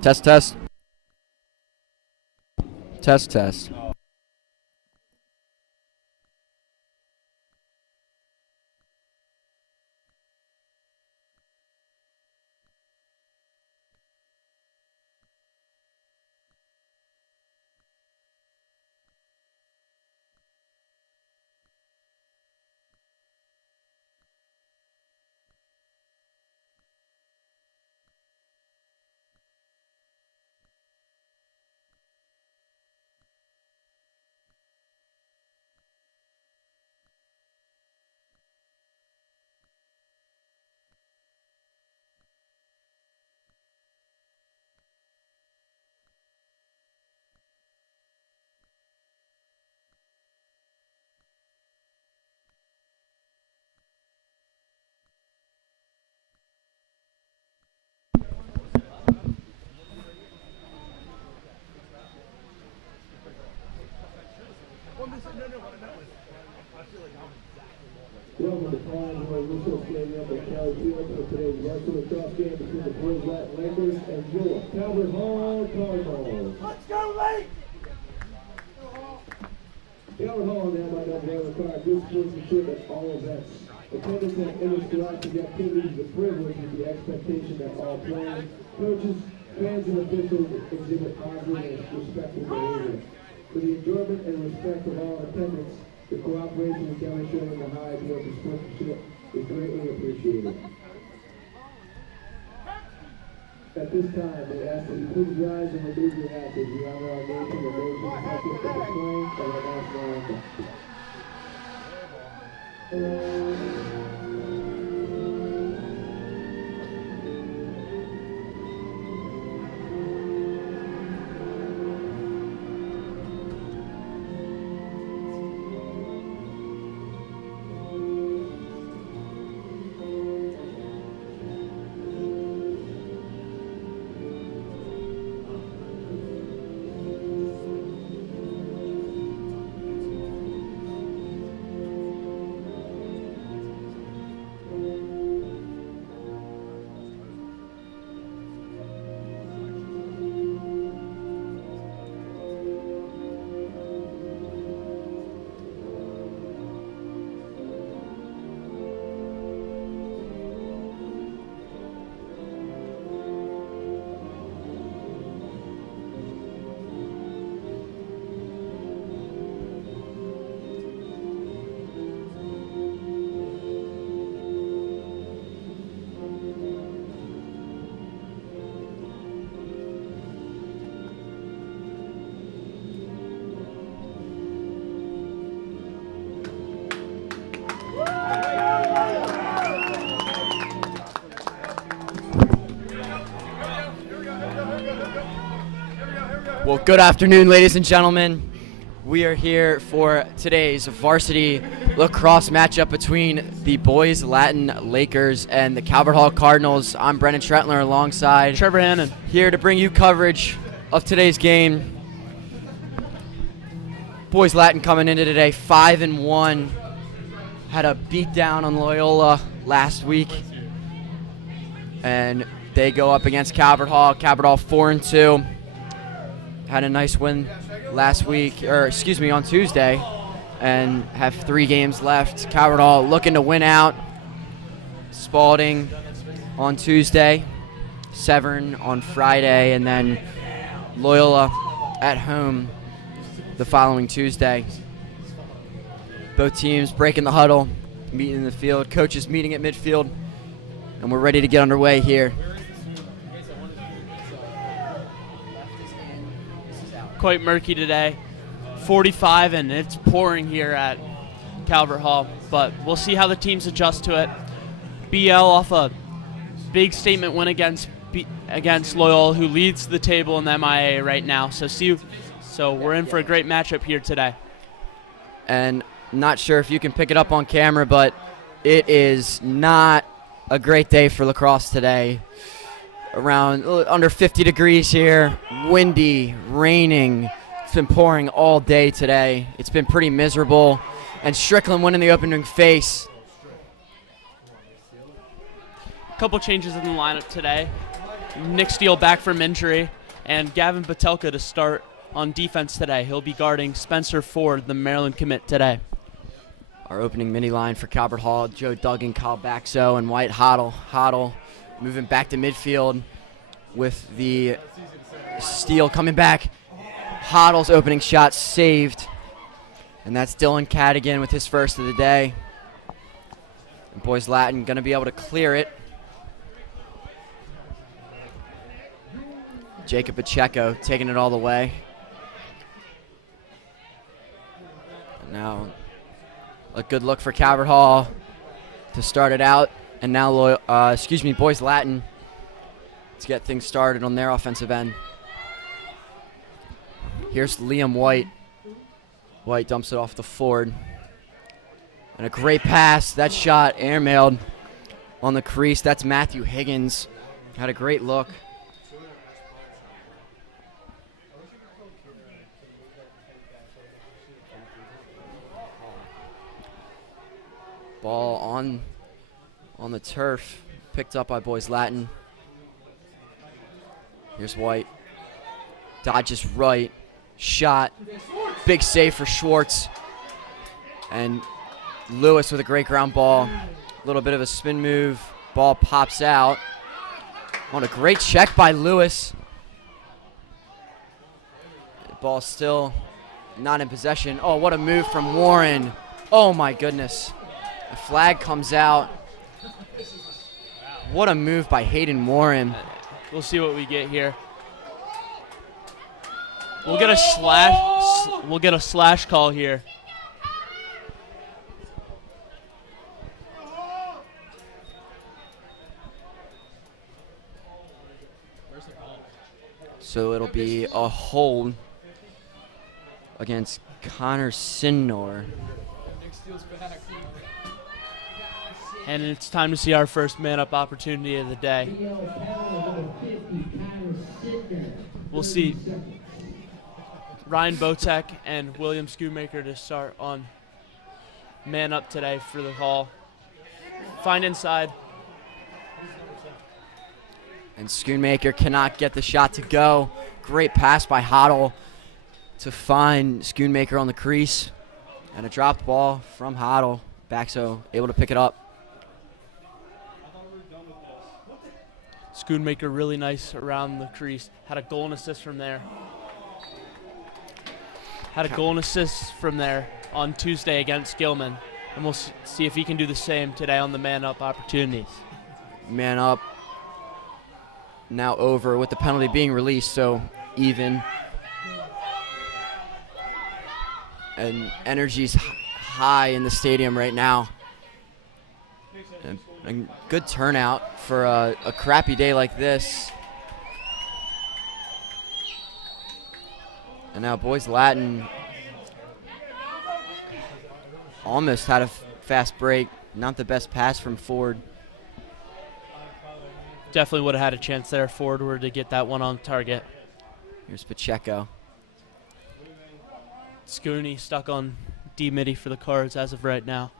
Test, test. Test, test. Welcome to Klein Russell Stadium at Kelly Field for today's Varsity Lacrosse game between the boys Lakers and your Calvert Hall Cardinals. Let's go, Lake! Calvert Hall now by number one require good sportsmanship at all events. Attendance at interscholastic activities is a privilege with the expectation that all players, coaches, fans, and officials exhibit positive and respectful behavior. For the enjoyment and respect of all attendants, the cooperation and demonstrating the high ideals of sportsmanship is greatly appreciated. At this time, they ask that you please rise and remove your hats as we honor our nation and those who protect us with the flames of our national anthem. Well, good afternoon, ladies and gentlemen. We are here for today's varsity lacrosse matchup between the boys Latin Lakers and the Calvert Hall Cardinals. I'm Brennan Trentler alongside Trevor Hannon, here to bring you coverage of today's game. Boys Latin coming into today 5-1. Had a beat down on Loyola last week, and they go up against Calvert Hall. Calvert Hall 4-2. Had a nice win last week, on Tuesday, and have 3 games left. Calvert Hall looking to win out. Spalding on Tuesday, Severn on Friday, and then Loyola at home the following Tuesday. Both teams breaking the huddle, meeting in the field, coaches meeting at midfield, and we're ready to get underway here. quite murky today. 45 and it's pouring here at Calvert Hall, but we'll see how the teams adjust to it. BL off a big statement win against Loyola, who leads the table in the MIA right now. So we're in for a great matchup here today. And not sure if you can pick it up on camera, but it is not a great day for lacrosse today. Around under 50 degrees here, windy, raining. It's been pouring all day today. It's been pretty miserable. And Strickland winning the opening face. A couple changes in the lineup today. Nick Steele back from injury, and Gavin Patelka to start on defense today. He'll be guarding Spencer Ford, the Maryland commit today. Our opening mini line for Calvert Hall: Joe Duggan, Kyle Baxo, and White Hoddle. Hoddle moving back to midfield with the steal coming back. Hoddle's opening shot saved. And that's Dylan Cadigan with his first of the day. And Boys Latin going to be able to clear it. Jacob Pacheco taking it all the way. And now a good look for Calvert Hall to start it out. And now, Boys Latin to get things started on their offensive end. Here's Liam White. White dumps it off the Ford. And a great pass. That shot airmailed on the crease. That's Matthew Higgins. Had a great look. Ball on the turf. Picked up by Boys Latin. Here's White. Dodges right. Shot. Big save for Schwartz. And Lewis with a great ground ball. A little bit of a spin move. Ball pops out. On a great check by Lewis. The ball still not in possession. Oh, what a move from Warren. Oh, my goodness. The flag comes out. What a move by Hayden Warren. We'll see what we get here. We'll get a slash call here. So it'll be a hold against Connor Sinnor. And it's time to see our first man-up opportunity of the day. We'll see Ryan Botek and William Schoonmaker to start on man-up today for the Hall. Find inside. And Schoonmaker cannot get the shot to go. Great pass by Hoddle to find Schoonmaker on the crease. And a dropped ball from Hoddle. Baxo able to pick it up. Schoonmaker really nice around the crease. Had a goal and assist from there. Had a goal and assist from there on Tuesday against Gilman. And we'll see if he can do the same today on the man-up opportunities. Man up. Now over with the penalty being released, so even. And energy's high in the stadium right now. And a good turnout for a crappy day like this. And now Boys Latin almost had a fast break. Not the best pass from Ford. Definitely would have had a chance there if Ford were to get that one on target. Here's Pacheco. Scooney stuck on D-Midi for the Cards as of right now.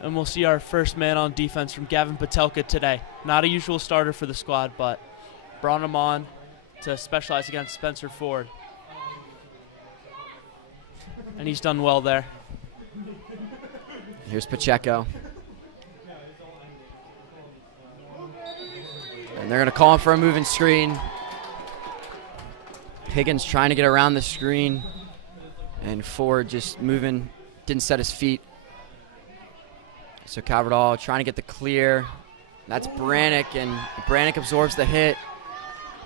And we'll see our first man on defense from Gavin Patelka today. Not a usual starter for the squad, but brought him on to specialize against Spencer Ford. And he's done well there. Here's Pacheco. And they're going to call him for a moving screen. Higgins trying to get around the screen. And Ford just moving, didn't set his feet. So Calvert Hall trying to get the clear. That's Brannick, and Brannick absorbs the hit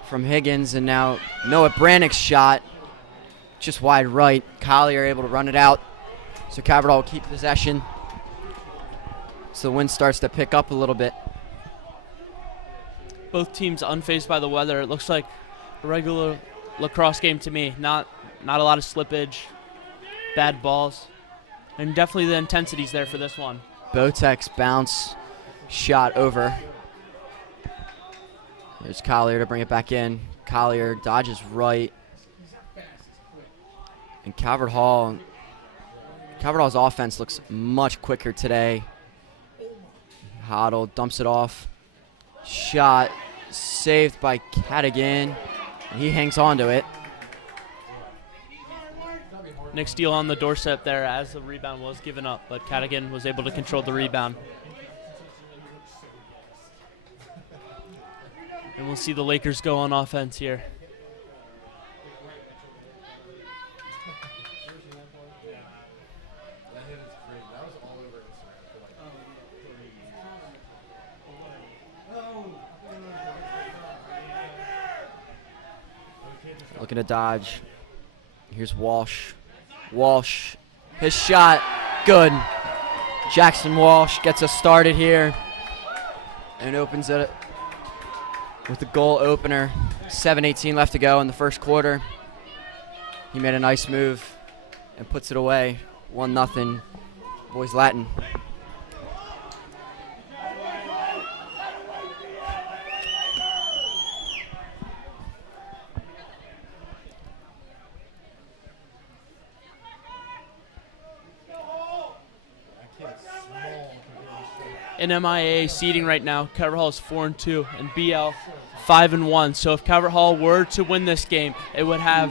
from Higgins. And now Noah Brannick's shot, just wide right. Collier able to run it out. So Calvert Hall will keep possession. So the wind starts to pick up a little bit. Both teams unfazed by the weather. It looks like a regular lacrosse game to me. Not a lot of slippage, bad balls, and definitely the intensity's there for this one. Botek's bounce shot over. There's Collier to bring it back in. Collier dodges right. And Calvert Hall's offense looks much quicker today. Hoddle dumps it off. shot saved by Cadigan. He hangs on to it. Nick Steele on the doorstep there as the rebound was given up, but Cadigan was able to control the rebound. And we'll see the Lakers go on offense here. Looking to dodge. Here's Walsh. Walsh, his shot, good. Jackson Walsh gets us started here and opens it with the goal opener. 7:18 left to go in the first quarter. He made a nice move and puts it away. 1-0, Boys Latin. In MIA seeding right now, Calvert Hall is 4-2 and BL 5-1. So if Calvert Hall were to win this game, it would have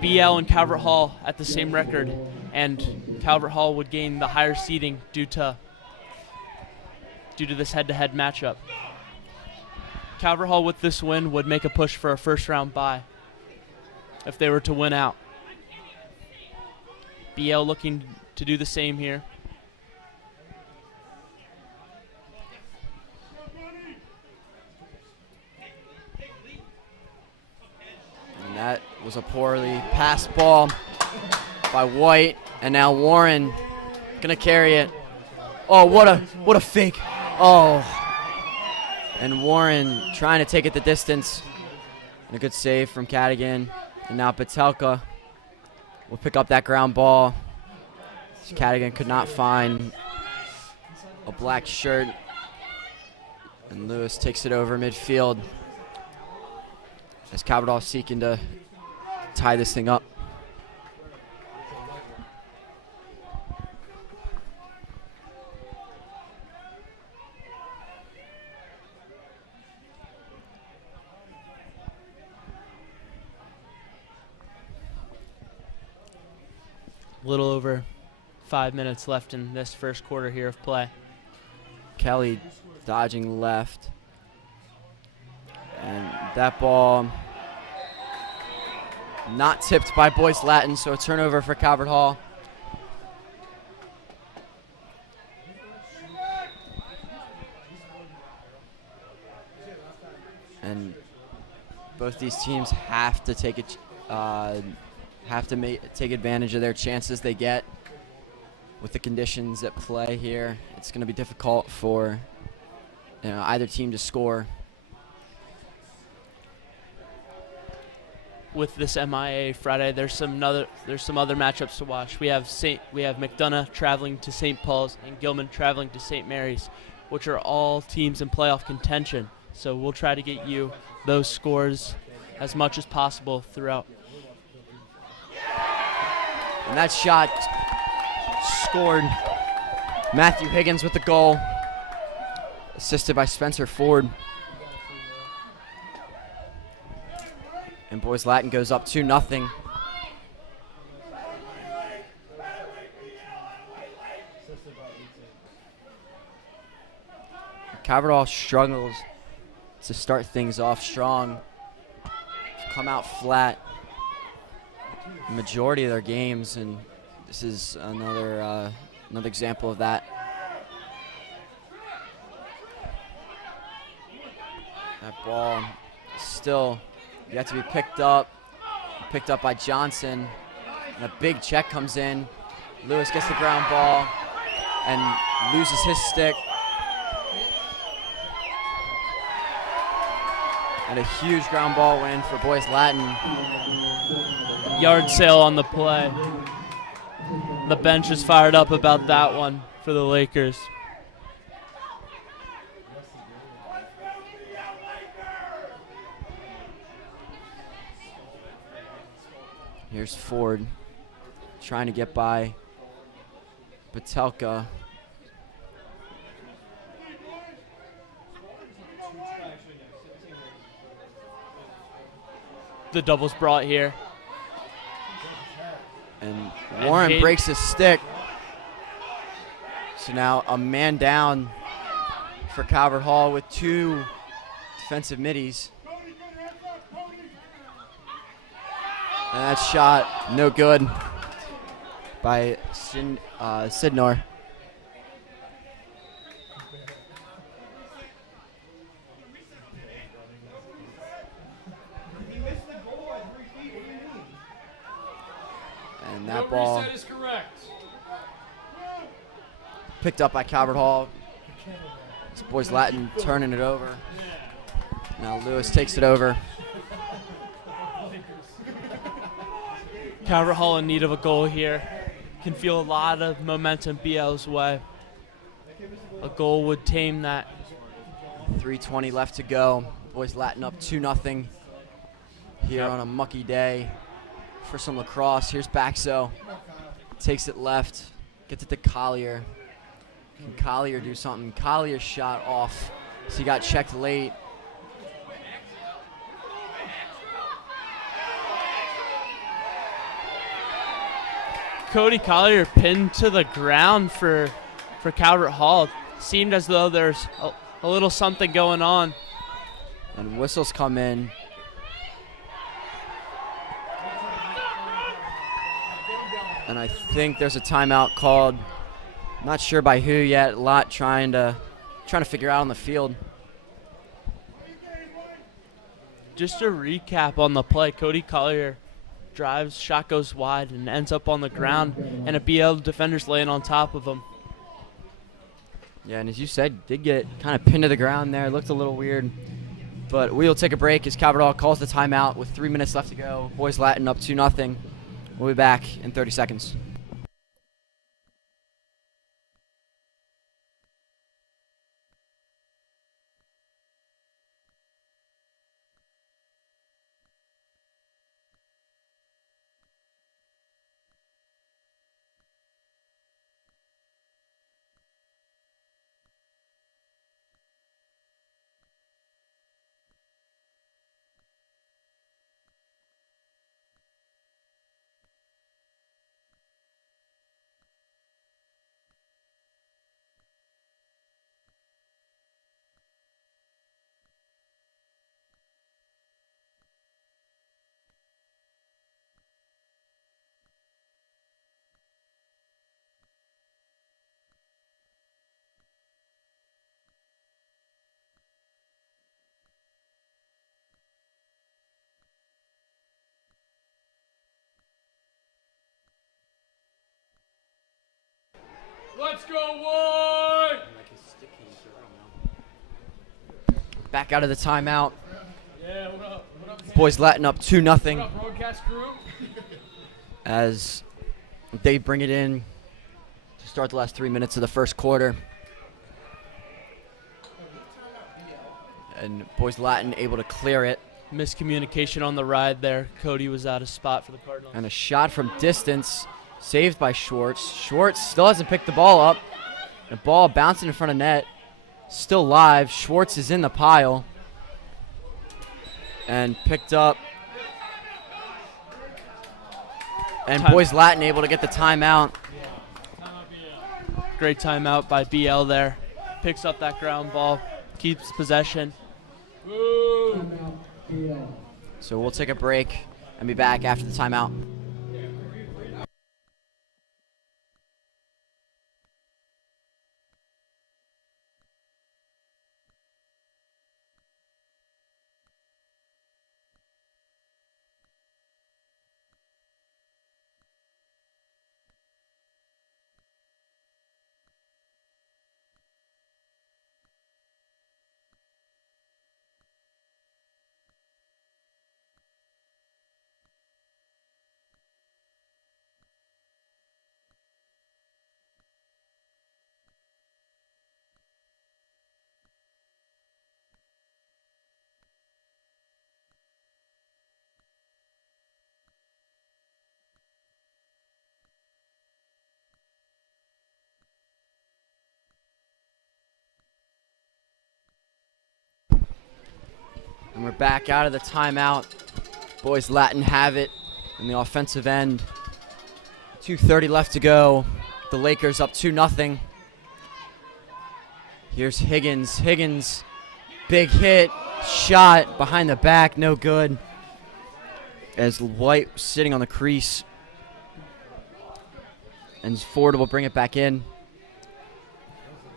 BL and Calvert Hall at the same record, and Calvert Hall would gain the higher seeding due to this head-to-head matchup. Calvert Hall with this win would make a push for a first-round bye if they were to win out. BL looking to do the same here. And that was a poorly passed ball by White, and now Warren gonna carry it. Oh, what a fake! Oh, and Warren trying to take it the distance, and a good save from Cadigan, and now Patelka will pick up that ground ball. Cadigan could not find a black shirt, and Lewis takes it over midfield as Calvert Hall seeking to tie this thing up. A little over 5 minutes left in this first quarter here of play. Kelly dodging left. And that ball not tipped by Boys Latin, so a turnover for Calvert Hall. And both these teams have to take it, take advantage of their chances they get with the conditions at play here. It's going to be difficult for either team to score. With this MIA Friday, there's some other matchups to watch. We have McDonough traveling to St. Paul's and Gilman traveling to St. Mary's, which are all teams in playoff contention. So we'll try to get you those scores as much as possible throughout. And that shot scored. Matthew Higgins with the goal, assisted by Spencer Ford. And Boys Latin goes up 2-0. Calvert Hall struggles to start things off strong, come out flat the majority of their games, and this is another example of that. That ball still yet to be picked up by Johnson, and a big check comes in. Lewis gets the ground ball and loses his stick. And a huge ground ball win for Boys Latin. Yard sale on the play. The bench is fired up about that one for the Lakers. Here's Ford trying to get by Patelka. the doubles brought here. And Warren breaks his stick. So now a man down for Calvert Hall with 2 defensive middies. And that shot, no good by Sidnor. And that ball is correct. picked up by Calvert Hall. This boys Latin turning it over. Now Lewis takes it over. Calvert Hall in need of a goal here. Can feel a lot of momentum BL's way. A goal would tame that. 3:20 left to go. Boys Latin up 2-0 here on a mucky day for some lacrosse. Here's Baxo. Takes it left. Gets it to Collier. Can Collier do something? Collier's shot off. So he got checked late. Cody Collier pinned to the ground for Calvert Hall. Seemed as though there's a little something going on. And whistles come in. And I think there's a timeout called. Not sure by who yet. Lott trying to figure out on the field. Just a recap on the play. Cody Collier drives, shot goes wide, and ends up on the ground, and a BL defender's laying on top of him. Yeah, and as you said, did get kind of pinned to the ground there. Looked a little weird. But we will take a break as Calvert Hall calls the timeout with 3 minutes left to go. Boys Latin up 2-0. We'll be back in 30 seconds. Let's go, Warren! Back out of the timeout. Yeah, what up? What up, Boys Latin up 2-0 What up, broadcast crew? as they bring it in to start the last 3 minutes of the first quarter. And Boys Latin able to clear it. Miscommunication on the ride there. Cody was out of spot for the Cardinals. And a shot from distance saved by Schwartz. Schwartz still hasn't picked the ball up. The ball bouncing in front of net. Still live. Schwartz is in the pile. And picked up. And Boys Latin able to get the timeout. Great timeout by BL there. Picks up that ground ball. Keeps possession. So we'll take a break and be back after the timeout. And we're back out of the timeout. Boys Latin have it in the offensive end. 2:30 left to go. The Lakers up 2-0. Here's Higgins. Higgins, big hit, shot behind the back, no good. As White sitting on the crease. And Ford will bring it back in.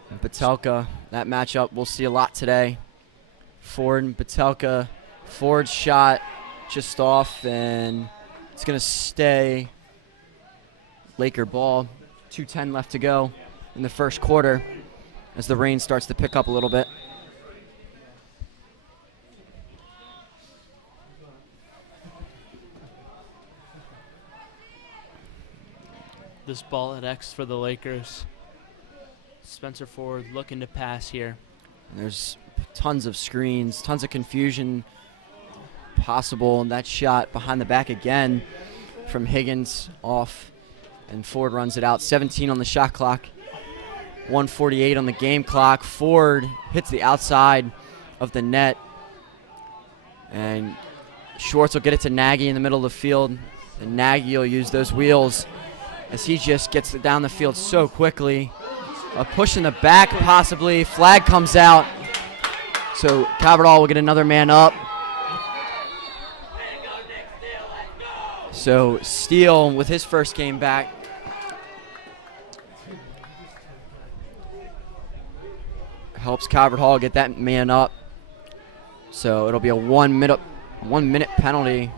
And Patelka, that matchup we'll see a lot today. Ford and Patelka. Ford's shot just off, and it's going to stay Laker ball. 2:10 left to go in the first quarter as the rain starts to pick up a little bit. This ball at X for the Lakers. Spencer Ford looking to pass here. And there's tons of screens, tons of confusion possible. And that shot behind the back again from Higgins off. And Ford runs it out. 17 on the shot clock. 1:48 on the game clock. Ford hits the outside of the net. And Schwartz will get it to Nagy in the middle of the field. And Nagy will use those wheels as he just gets it down the field so quickly. A push in the back possibly. Flag comes out. So Calvert-Hall will get another man up. So Steele with his first game back. Helps Calvert-Hall get that man up. So it'll be a 1 minute penalty.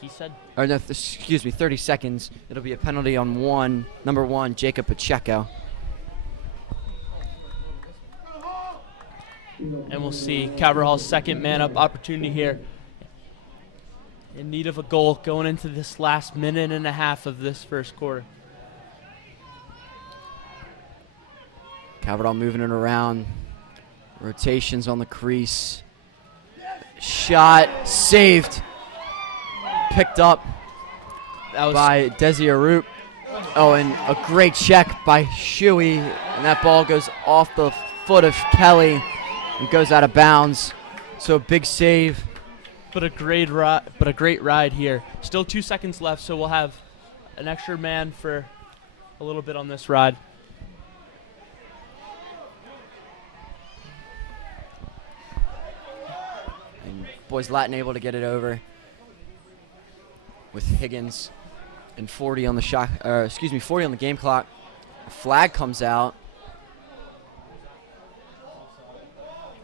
He said Or no, excuse me, 30 seconds. It'll be a penalty on number one, Jacob Pacheco. and we'll see Calvert-Hall's second man-up opportunity here. In need of a goal going into this last minute and a half of this first quarter. Calvert-Hall moving it around. Rotations on the crease. Shot saved. Picked up by Desi Arup. Oh, and a great check by Shuey. And that ball goes off the foot of Kelly and goes out of bounds. So a big save. But a great ride here. Still 2 seconds left, so we'll have an extra man for a little bit on this ride. And boys Latin able to get it over with Higgins and 40 on the 40 on the game clock. A flag comes out.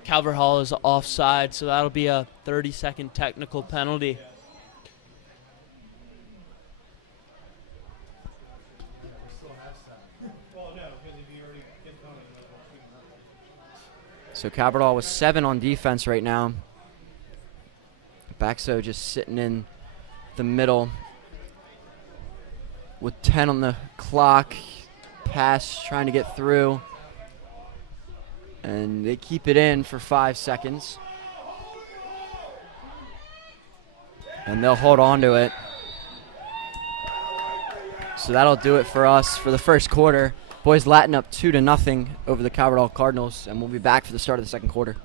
Calvert-Hall is offside, so that'll be a 30-second technical penalty. So Calvert-Hall with 7 on defense right now. Baxo just sitting in the middle with 10 on the clock. Pass trying to get through. And they keep it in for 5 seconds. And they'll hold on to it. So that'll do it for us for the first quarter. Boys Latin up 2-0 over the Calvert-Hall Cardinals. And we'll be back for the start of the second quarter.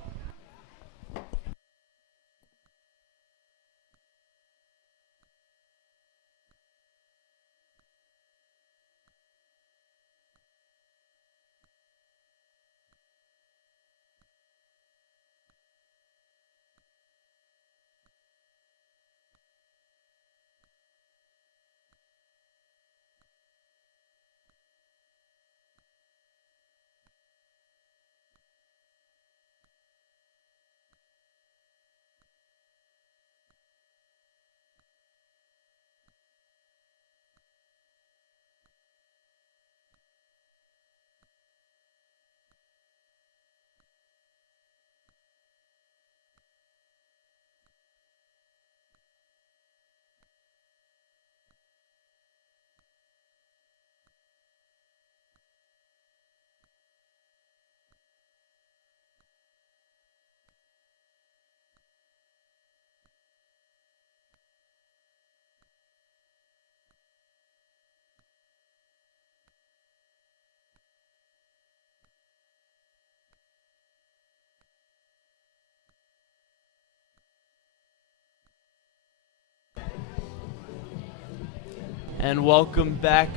And welcome back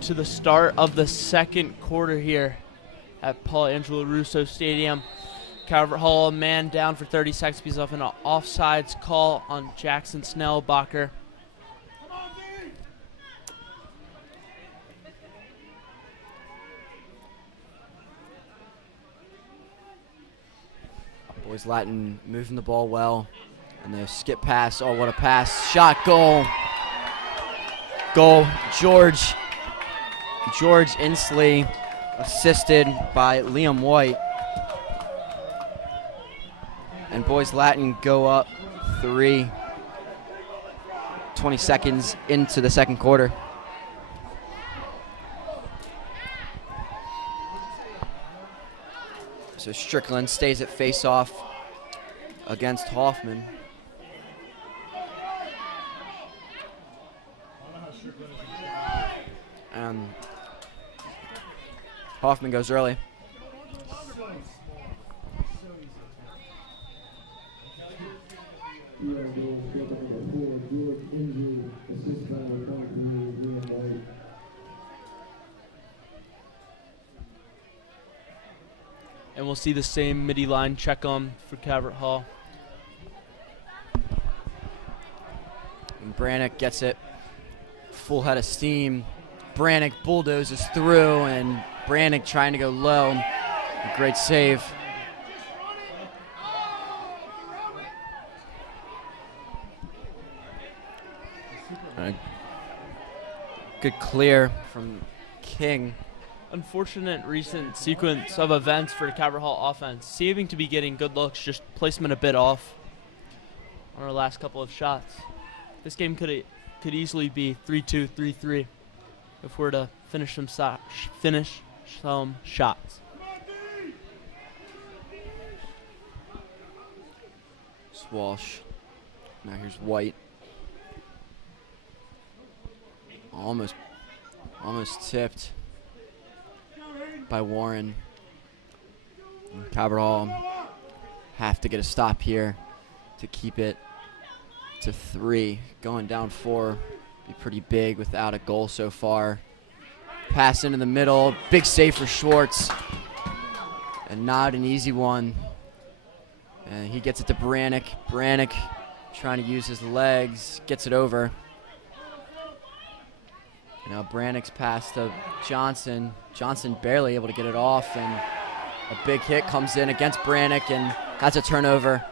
to the start of the second quarter here at Paul Angelo Russo Stadium. Calvert Hall, a man down for 30 seconds because of an offsides call on Jackson Snellbacher. Boys Latin moving the ball well. And they skip pass. Oh, what a pass. Shot, goal. Goal, George Inslee, assisted by Liam White. And Boys Latin go up 3, 20 seconds into the second quarter. So Strickland stays at face-off against Hoffman. And Hoffman goes early. And we'll see the same midi line check on for Calvert Hall. And Brannick gets it. Full head of steam. Brannick bulldozes through, and Brannick trying to go low. A great save. And a good clear from King. Unfortunate recent sequence of events for the Calvert Hall offense. Seeming to be getting good looks, just placement a bit off on our last couple of shots. This game could easily be 3-2, 3-3 if we're to finish some shots. Swalsh. Now here's White. Almost tipped by Warren. And Calvert Hall have to get a stop here to keep it to 3. Going down 4 be pretty big without a goal so far. Pass into the middle, big save for Schwartz, and not an easy one. And he gets it to Brannick. Brannick trying to use his legs, gets it over. Now Brannick's pass to Johnson. Johnson barely able to get it off, and a big hit comes in against Brannick, and that's a turnover.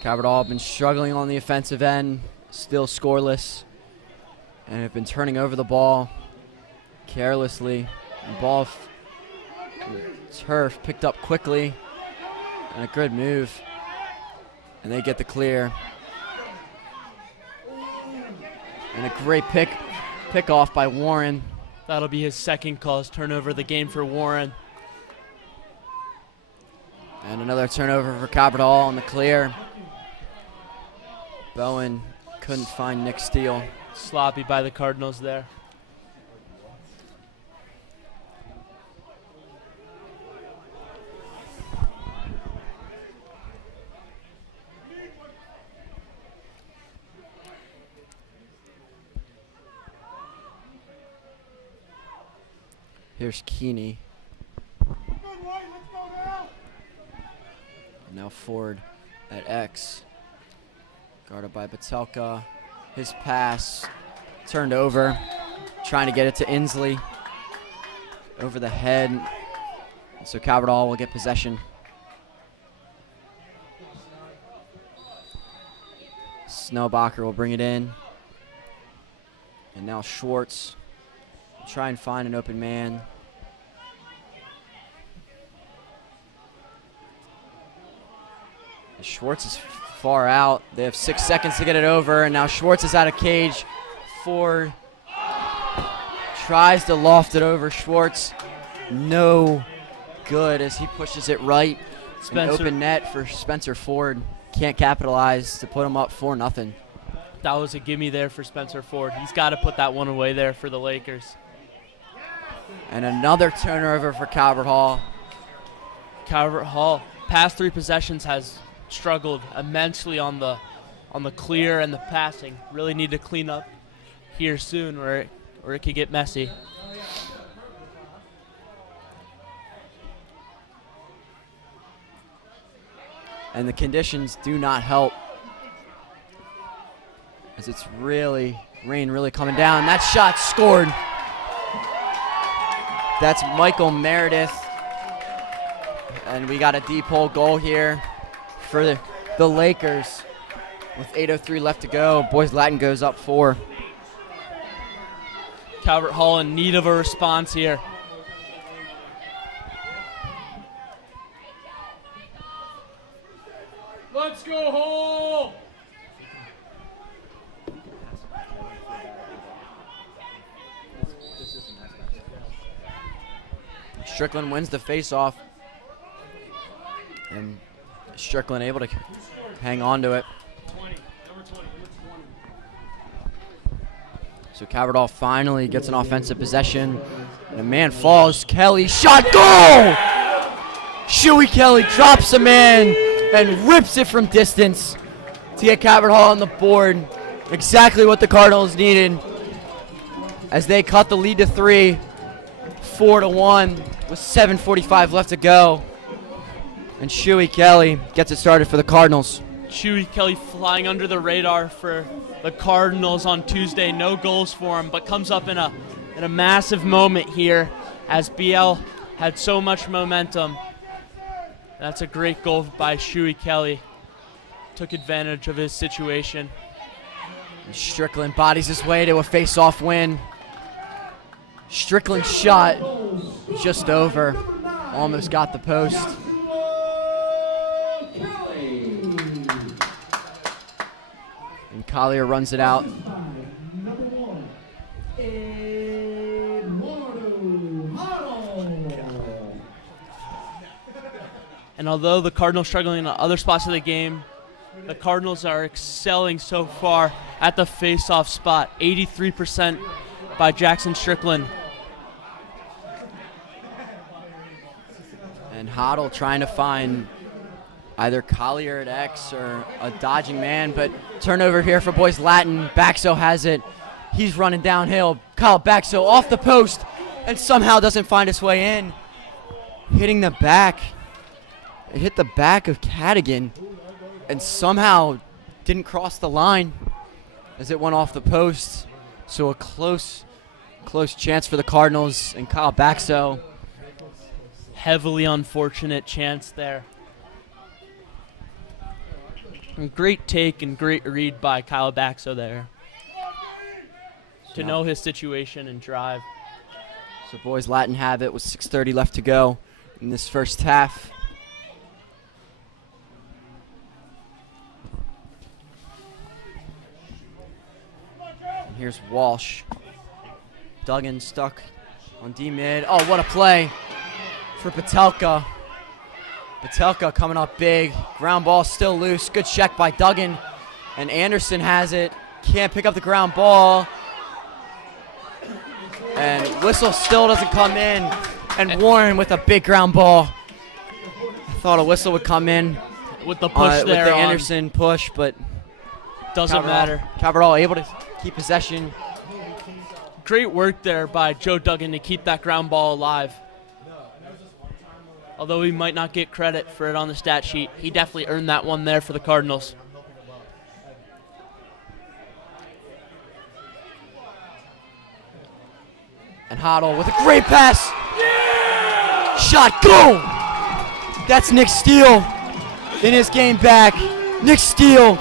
Calvert Hall have been struggling on the offensive end, still scoreless, and have been turning over the ball carelessly. The ball turf picked up quickly, and a good move, and they get the clear. And a great pick off by Warren. That'll be his second cause turnover of the game for Warren. And another turnover for Calvert Hall on the clear. Bowen couldn't find Nick Steele. Sloppy by the Cardinals there. Here's Keeney. Now Ford at X. Guarded by Batelka. His pass turned over. Trying to get it to Inslee. Over the head. And so Calvert Hall will get possession. Snellbacher will bring it in. And now Schwartz. Try and find an open man. And Schwartz is far out. They have 6 seconds to get it over, and now Schwartz is out of cage. Ford tries to loft it over. Schwartz, no good as he pushes it right. An open net for Spencer Ford. Can't capitalize to put him up 4-0. That was a gimme there for Spencer Ford. He's got to put that one away there for the Lakers. And another turnover for Calvert Hall. Calvert Hall, past 3 possessions, has struggled immensely on the on the clear and the passing. Really need to clean up here soon, or it could get messy. And the conditions do not help, as it's rain really coming down. That shot scored. That's Michael Meredith. And we got a deep hole goal here for the Lakers with 8:03 left to go. Boys Latin goes up 4. Calvert Hall in need of a response here. Let's go Hall! Strickland wins the face-off. And Strickland able to hang on to it. 20, number 20. So Calvert Hall finally gets an offensive possession. And a man falls. Kelly, shot, goal! Shuey Kelly drops a man and rips it from distance to get Calvert Hall on the board. Exactly what the Cardinals needed as they cut the lead to 3, 4-1 with 7:45 left to go. And Shuey Kelly gets it started for the Cardinals. Shuey Kelly flying under the radar for the Cardinals on Tuesday. No goals for him, but comes up in a massive moment here as BL had so much momentum. That's a great goal by Shuey Kelly. Took advantage of his situation. And Strickland bodies his way to a face-off win. Strickland's shot just over. Almost got the post. And Collier runs it out. And although the Cardinals struggling in other spots of the game, the Cardinals are excelling so far at the face-off spot. 83% by Jackson Strickland. And Hoddle trying to find either Collier at X or a dodging man, but turnover here for Boys Latin. Baxo has it. He's running downhill. Kyle Baxo off the post and somehow doesn't find his way in. Hitting the back. It hit the back of Cadigan and somehow didn't cross the line as it went off the post. So a close chance for the Cardinals and Kyle Baxo. Heavily unfortunate chance there. And great take and great read by Kyle Baxo there to know his situation and drive. So Boys Latin have it with 6:30 left to go in this first half. And here's Walsh. Duggan stuck on D-mid. Oh, what a play for Patelka. Patelka coming up big. Ground ball still loose. Good check by Duggan. And Anderson has it. Can't pick up the ground ball. And whistle still doesn't come in. And Warren with a big ground ball. I thought a whistle would come in With the push there with the on. Anderson push, but Doesn't matter. Calvert Hall able to keep possession. Great work there by Joe Duggan to keep that ground ball alive. Although he might not get credit for it on the stat sheet, he definitely earned that one there for the Cardinals. And Hoddle with a great pass. Shot, go! That's Nick Steele in his game back. Nick Steele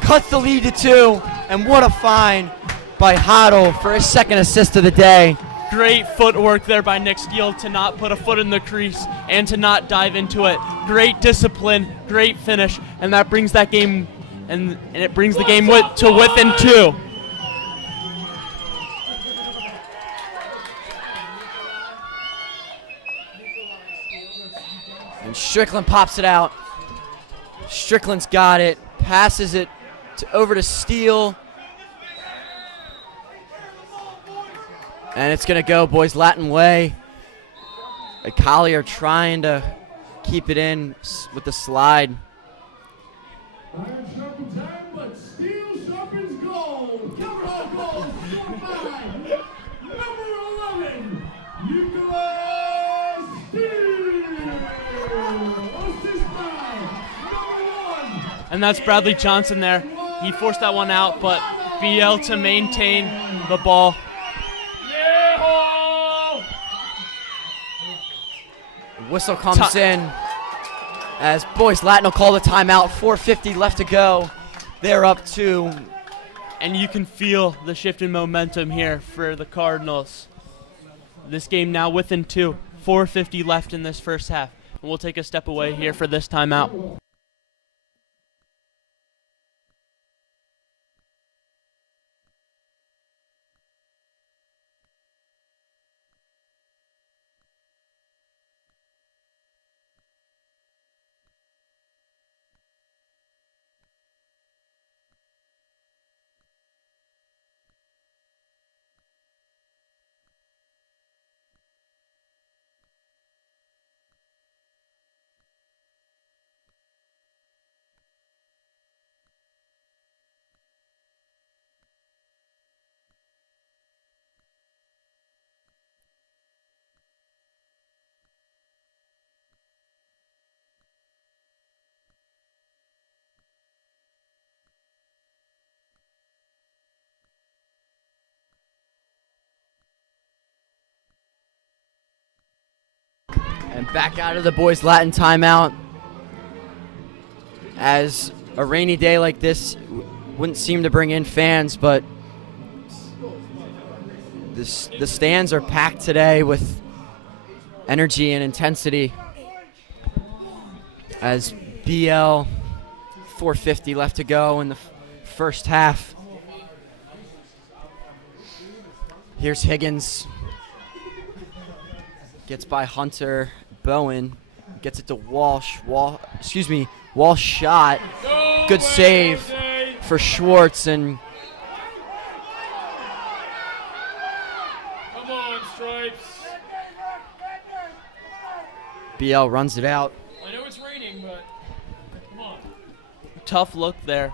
cuts the lead to 2, and what a find by Hoddle for his second assist of the day. Great footwork there by Nick Steele to not put a foot in the crease and to not dive into it. Great discipline, great finish, and that brings that game, and it brings the game to within 2. And Strickland pops it out. Strickland's got it, passes it over to Steele. And it's going to go Boys Latin way. Collier trying to keep it in with the slide. Iron Sharpens And that's Bradley Johnson there. He forced that one out, but BL to maintain the ball. Whistle comes in as Boys Latin will call the timeout. 4:50 left to go. They're up 2. And you can feel the shift in momentum here for the Cardinals. This game now within 2. 4:50 left in this first half. And we'll take a step away here for this timeout. And back out of the Boys Latin timeout. As a rainy day like this wouldn't seem to bring in fans, but the stands are packed today with energy and intensity. As BL 4:50 left to go in the first half. Here's Higgins. Gets by Hunter. Bowen gets it to Walsh. Walsh shot. Good save for Schwartz, and Come on, Stripes. BL runs it out. I know it's raining, but come on. Tough look there.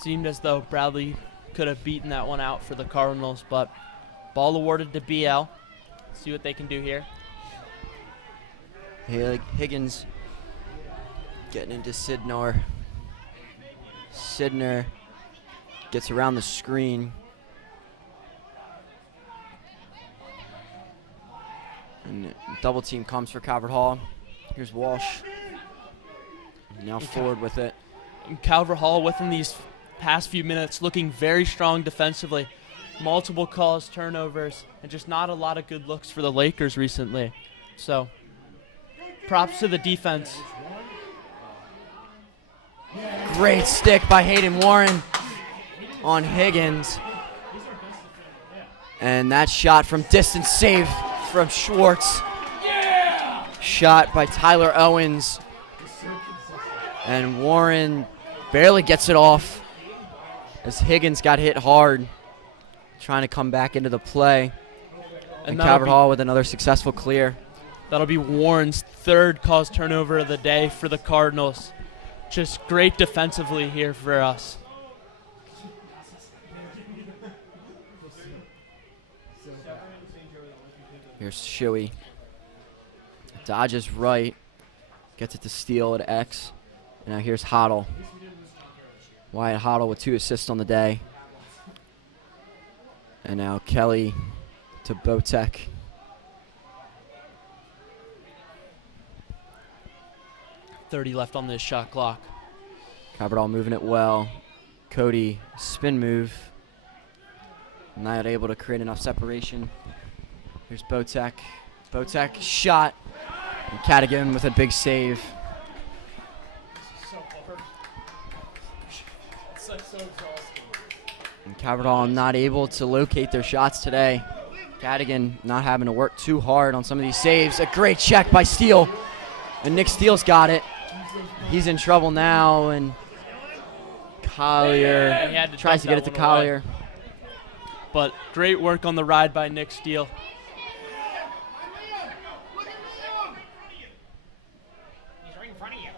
Seemed as though Bradley could have beaten that one out for the Cardinals, but ball awarded to BL. See what they can do here. Higgins getting into Sidnor. Sidner gets around the screen. And double team comes for Calvert Hall. Here's Walsh. Now forward with it. And Calvert Hall within these past few minutes looking very strong defensively. Multiple calls, turnovers, and just not a lot of good looks for the Lakers recently. So props to the defense. Great stick by Hayden Warren on Higgins. And that shot from distance saved from Schwartz. Shot by Tyler Owens. And Warren barely gets it off as Higgins got hit hard trying to come back into the play. And Calvert Hall with another successful clear. That'll be Warren's third caused turnover of the day for the Cardinals. Just great defensively here for us. Here's Shuey. Dodges right. Gets it to steal at X. And now here's Hoddle. Wyatt Hoddle with 2 assists on the day. And now Kelly to Botek. .30 left on this shot clock. Calvert Hall moving it well. Cody, spin move. Not able to create enough separation. Here's Botek. Botek shot. And Cadigan with a big save. And Calvert Hall not able to locate their shots today. Cadigan not having to work too hard on some of these saves. A great check by Steele. And Nick Steele's got it. He's in trouble now, and Collier tries to get it to Collier. But great work on the ride by Nick Steele. He's right in front of you.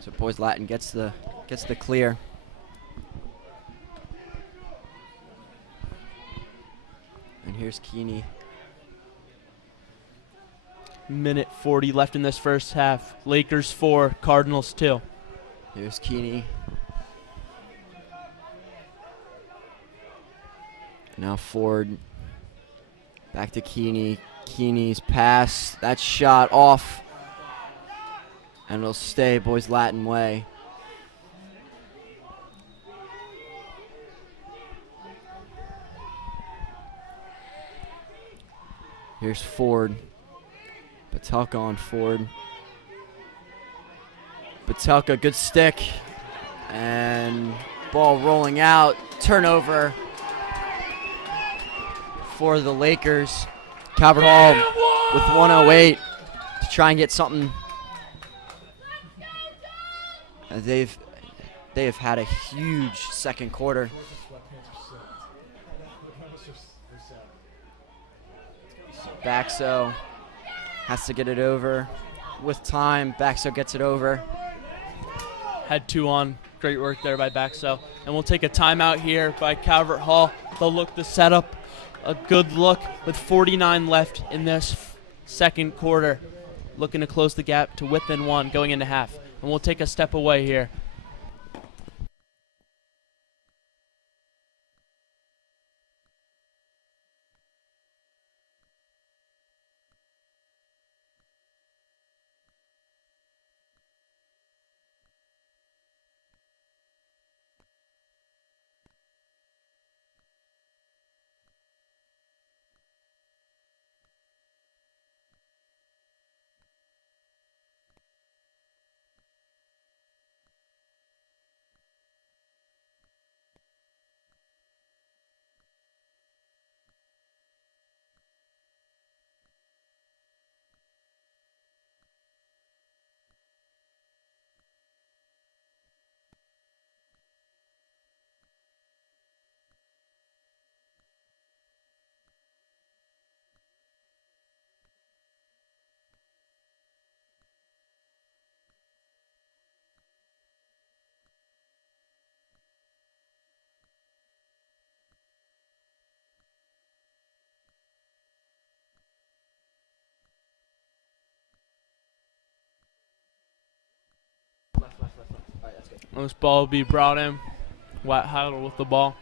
So Boys Latin gets the clear. And here's Keeney. Minute 40 left in this first half. Lakers 4, Cardinals 2. Here's Keeney. Now Ford. Back to Keeney. Keeney's pass. That shot off. And it'll stay Boys Latin way. Here's Ford. Patelka on Ford. Patelka, good stick. And ball rolling out. Turnover for the Lakers. Calvert Hall with 1:08 to try and get something. They have had a huge second quarter. Baxo has to get it over. With time, Baxo gets it over. Had 2 on. Great work there by Baxo. And we'll take a timeout here by Calvert Hall. They'll look to set up a good look with 49 left in this second quarter. Looking to close the gap to within 1 going into half. And we'll take a step away here. This ball will be brought in. White Huddle with the ball.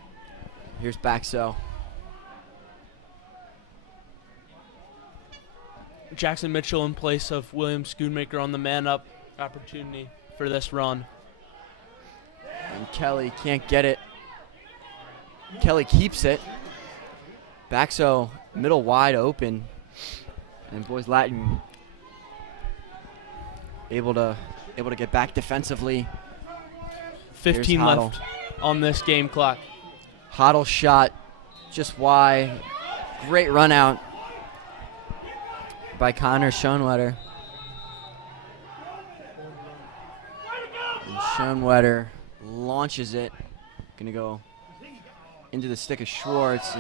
Here's Baxo. Jackson Mitchell in place of William Schoonmaker on the man-up opportunity for this run. And Kelly can't get it. Kelly keeps it. Baxo, middle wide open. And Boys Latin able to get back defensively. 15 left on this game clock. Hoddle shot just wide. Great run out by Connor Schoenwetter. And Schoenwetter launches it. Gonna go into the stick of Schwartz.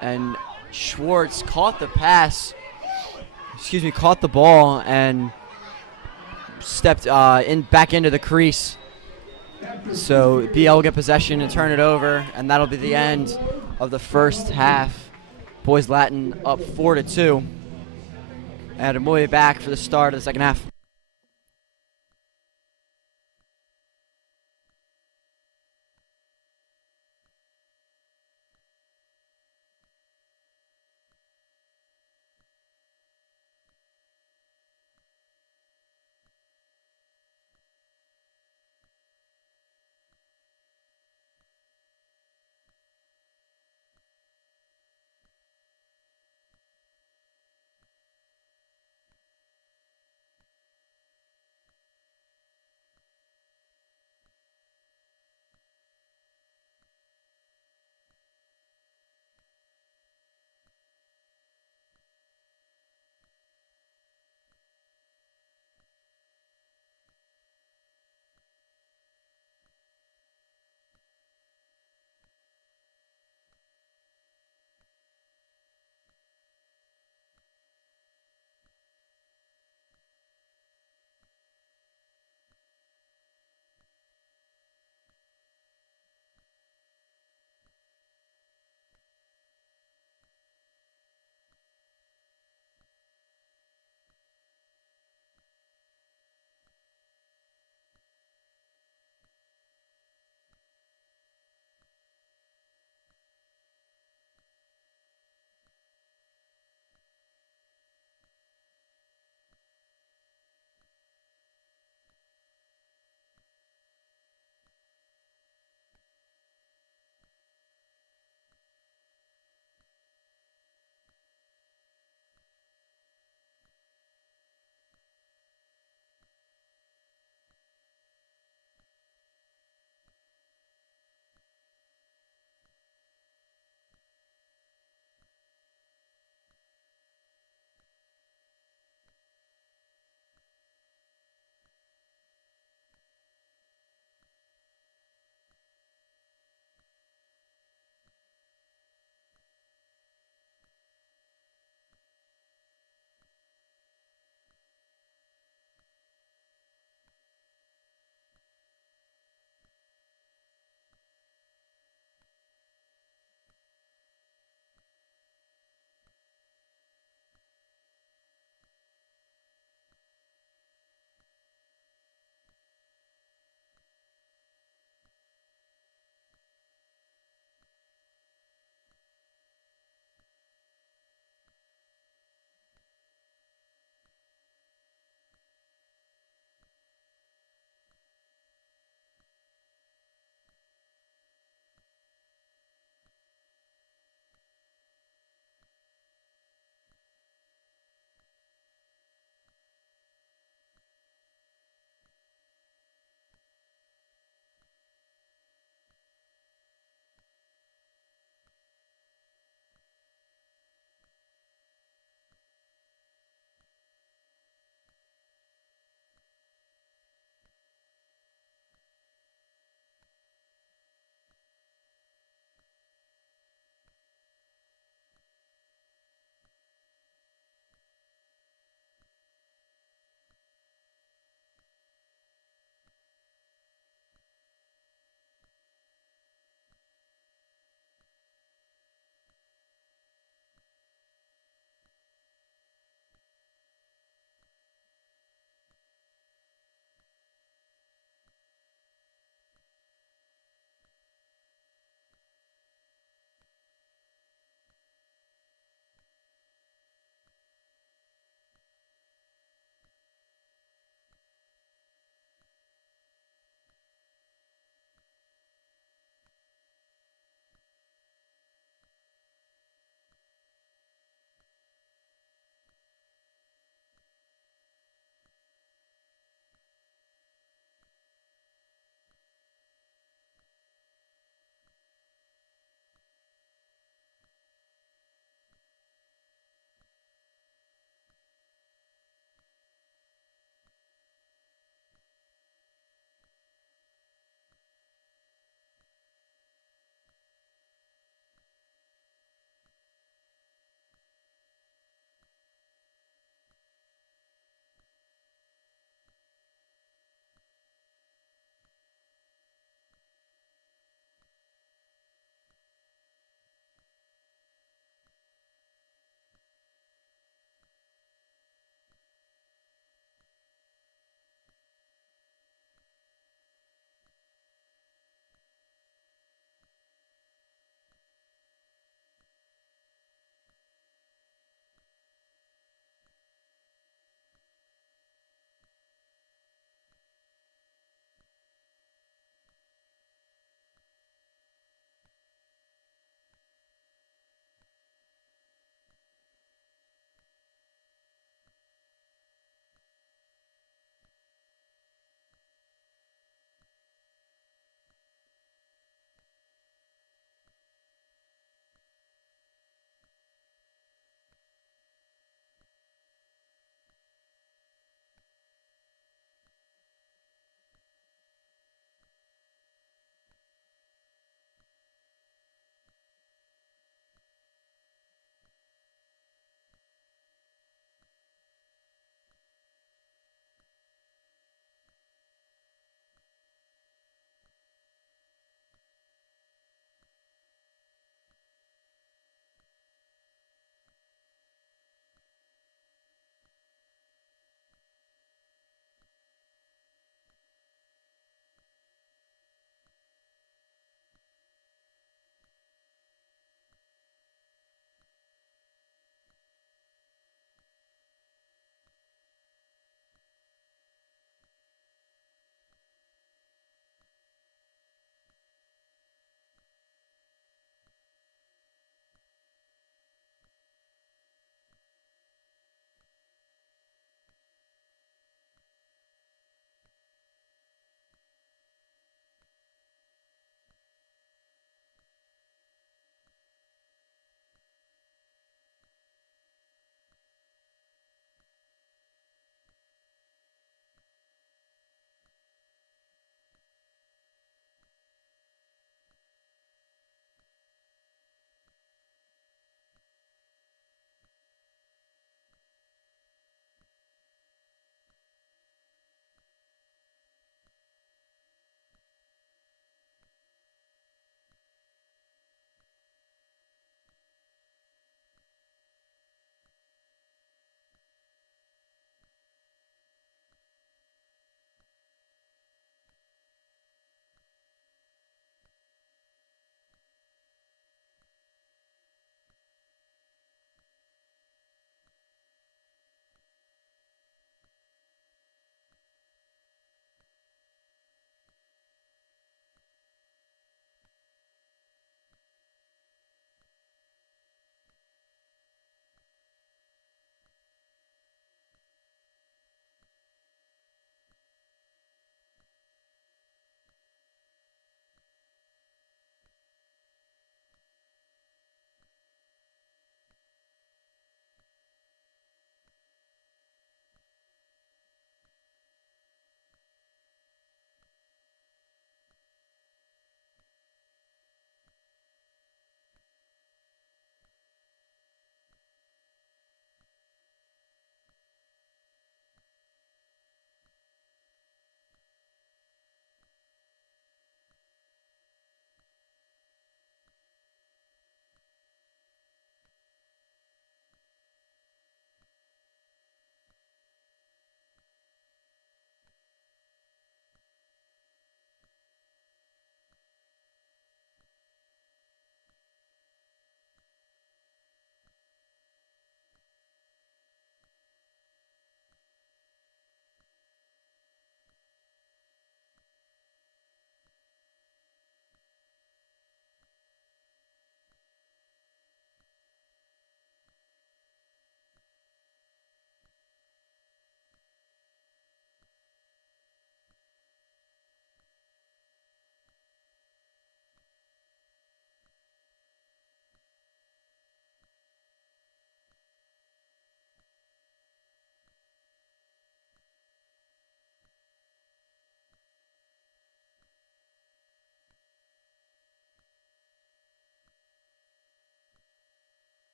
And Schwartz caught the pass. Caught the ball and stepped back into the crease. So BL will get possession and turn it over, and that'll be the end of the first half. Boys Latin up 4-2. And we'll be back for the start of the second half.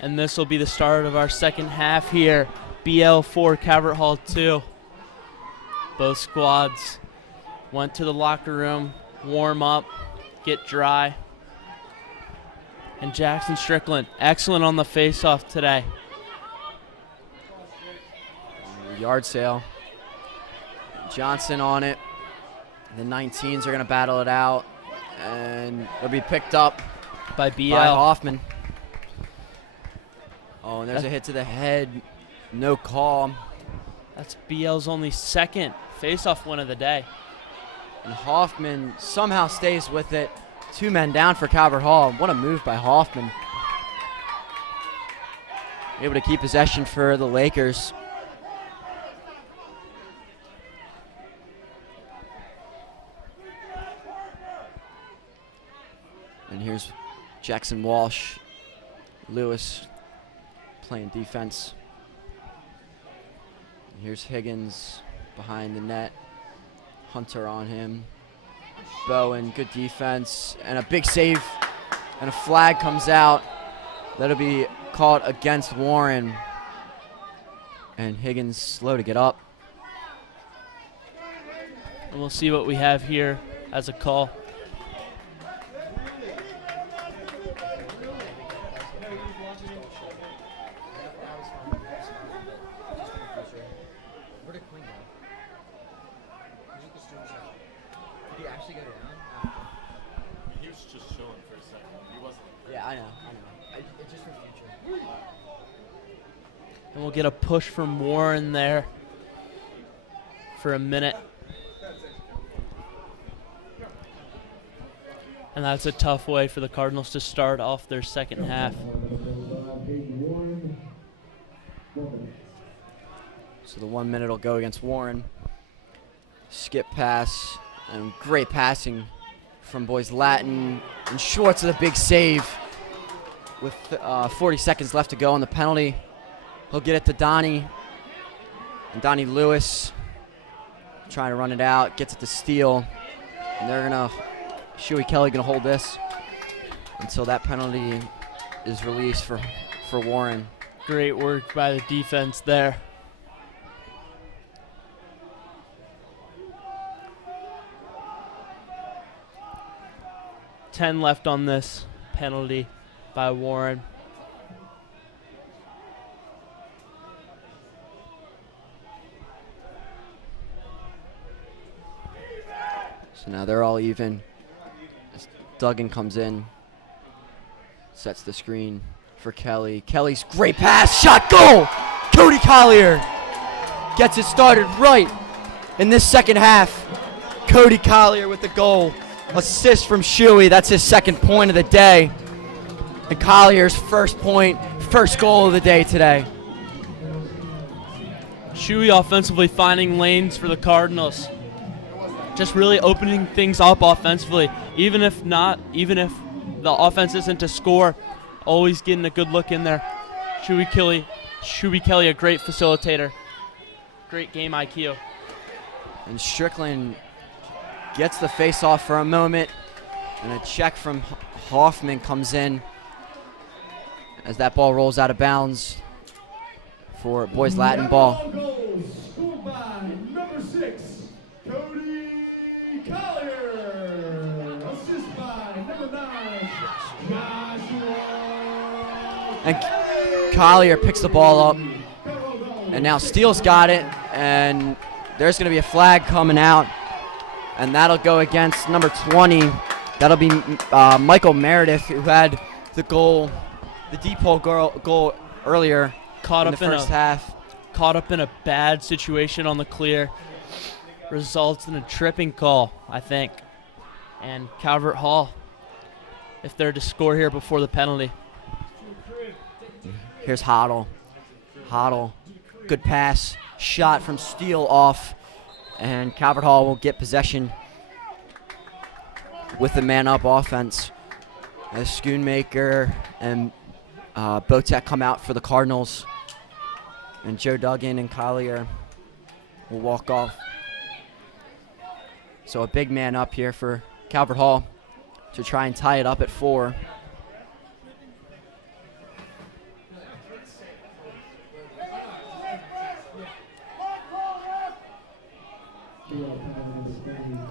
And this will be the start of our second half here. BL 4, Calvert Hall 2. Both squads went to the locker room, warm up, get dry. And Jackson Strickland, excellent on the face-off today. Yard sale. Johnson on it. The 19s are going to battle it out. And it'll be picked up By BL. by Hoffman. Oh, and there's a hit to the head. No call. That's BL's only second face-off win of the day. And Hoffman somehow stays with it. 2 men down for Calvert Hall. What a move by Hoffman. Able to keep possession for the Lakers. And here's Jackson Walsh. Lewis playing defense. And here's Higgins behind the net. Hunter on him. Bowen, good defense, and a big save, and a flag comes out. That'll be caught against Warren. And Higgins slow to get up. And we'll see what we have here as a call. It's just for future. And we'll get a push from Warren there for a minute. And that's a tough way for the Cardinals to start off their second half. So the 1 minute will go against Warren. Skip pass and great passing from boys Latin. And Schwartz with a big save with 40 seconds left to go on the penalty. He'll get it to Donnie. And Donnie Lewis trying to run it out, gets it to Steele. And they're going to, Shuey Kelly going to hold this until that penalty is released for Warren. Great work by the defense there. $10 left on this penalty by Warren. So now they're all even. As Duggan comes in, sets the screen for Kelly. Kelly's great pass, shot, goal! Cody Collier gets it started right in this second half. Cody Collier with the goal. Assist from Shuey, that's his second point of the day. And Collier's first point, first goal of the day today. Shuey offensively finding lanes for the Cardinals. Just really opening things up offensively. Even if the offense isn't to score, always getting a good look in there. Shuey Kelly, a great facilitator. Great game IQ. And Strickland gets the face-off for a moment, and a check from Hoffman comes in as that ball rolls out of bounds for boys Latin ball. Scored by number 6, Cody Collier. Assist by number 9, Joshua. And Collier picks the ball up, and now Steele's got it, and there's going to be a flag coming out. And that'll go against number 20. That'll be Michael Meredith, who had the goal, the deep hole goal earlier in the first half. Caught up in a bad situation on the clear. Results in a tripping call, I think. And Calvert Hall, if they're to score here before the penalty. Here's Hoddle. Hoddle, good pass. Shot from Steele off. And Calvert Hall will get possession with the man-up offense as Schoonmaker and Botek come out for the Cardinals. And Joe Duggan and Collier will walk off. So a big man up here for Calvert Hall to try and tie it up at 4.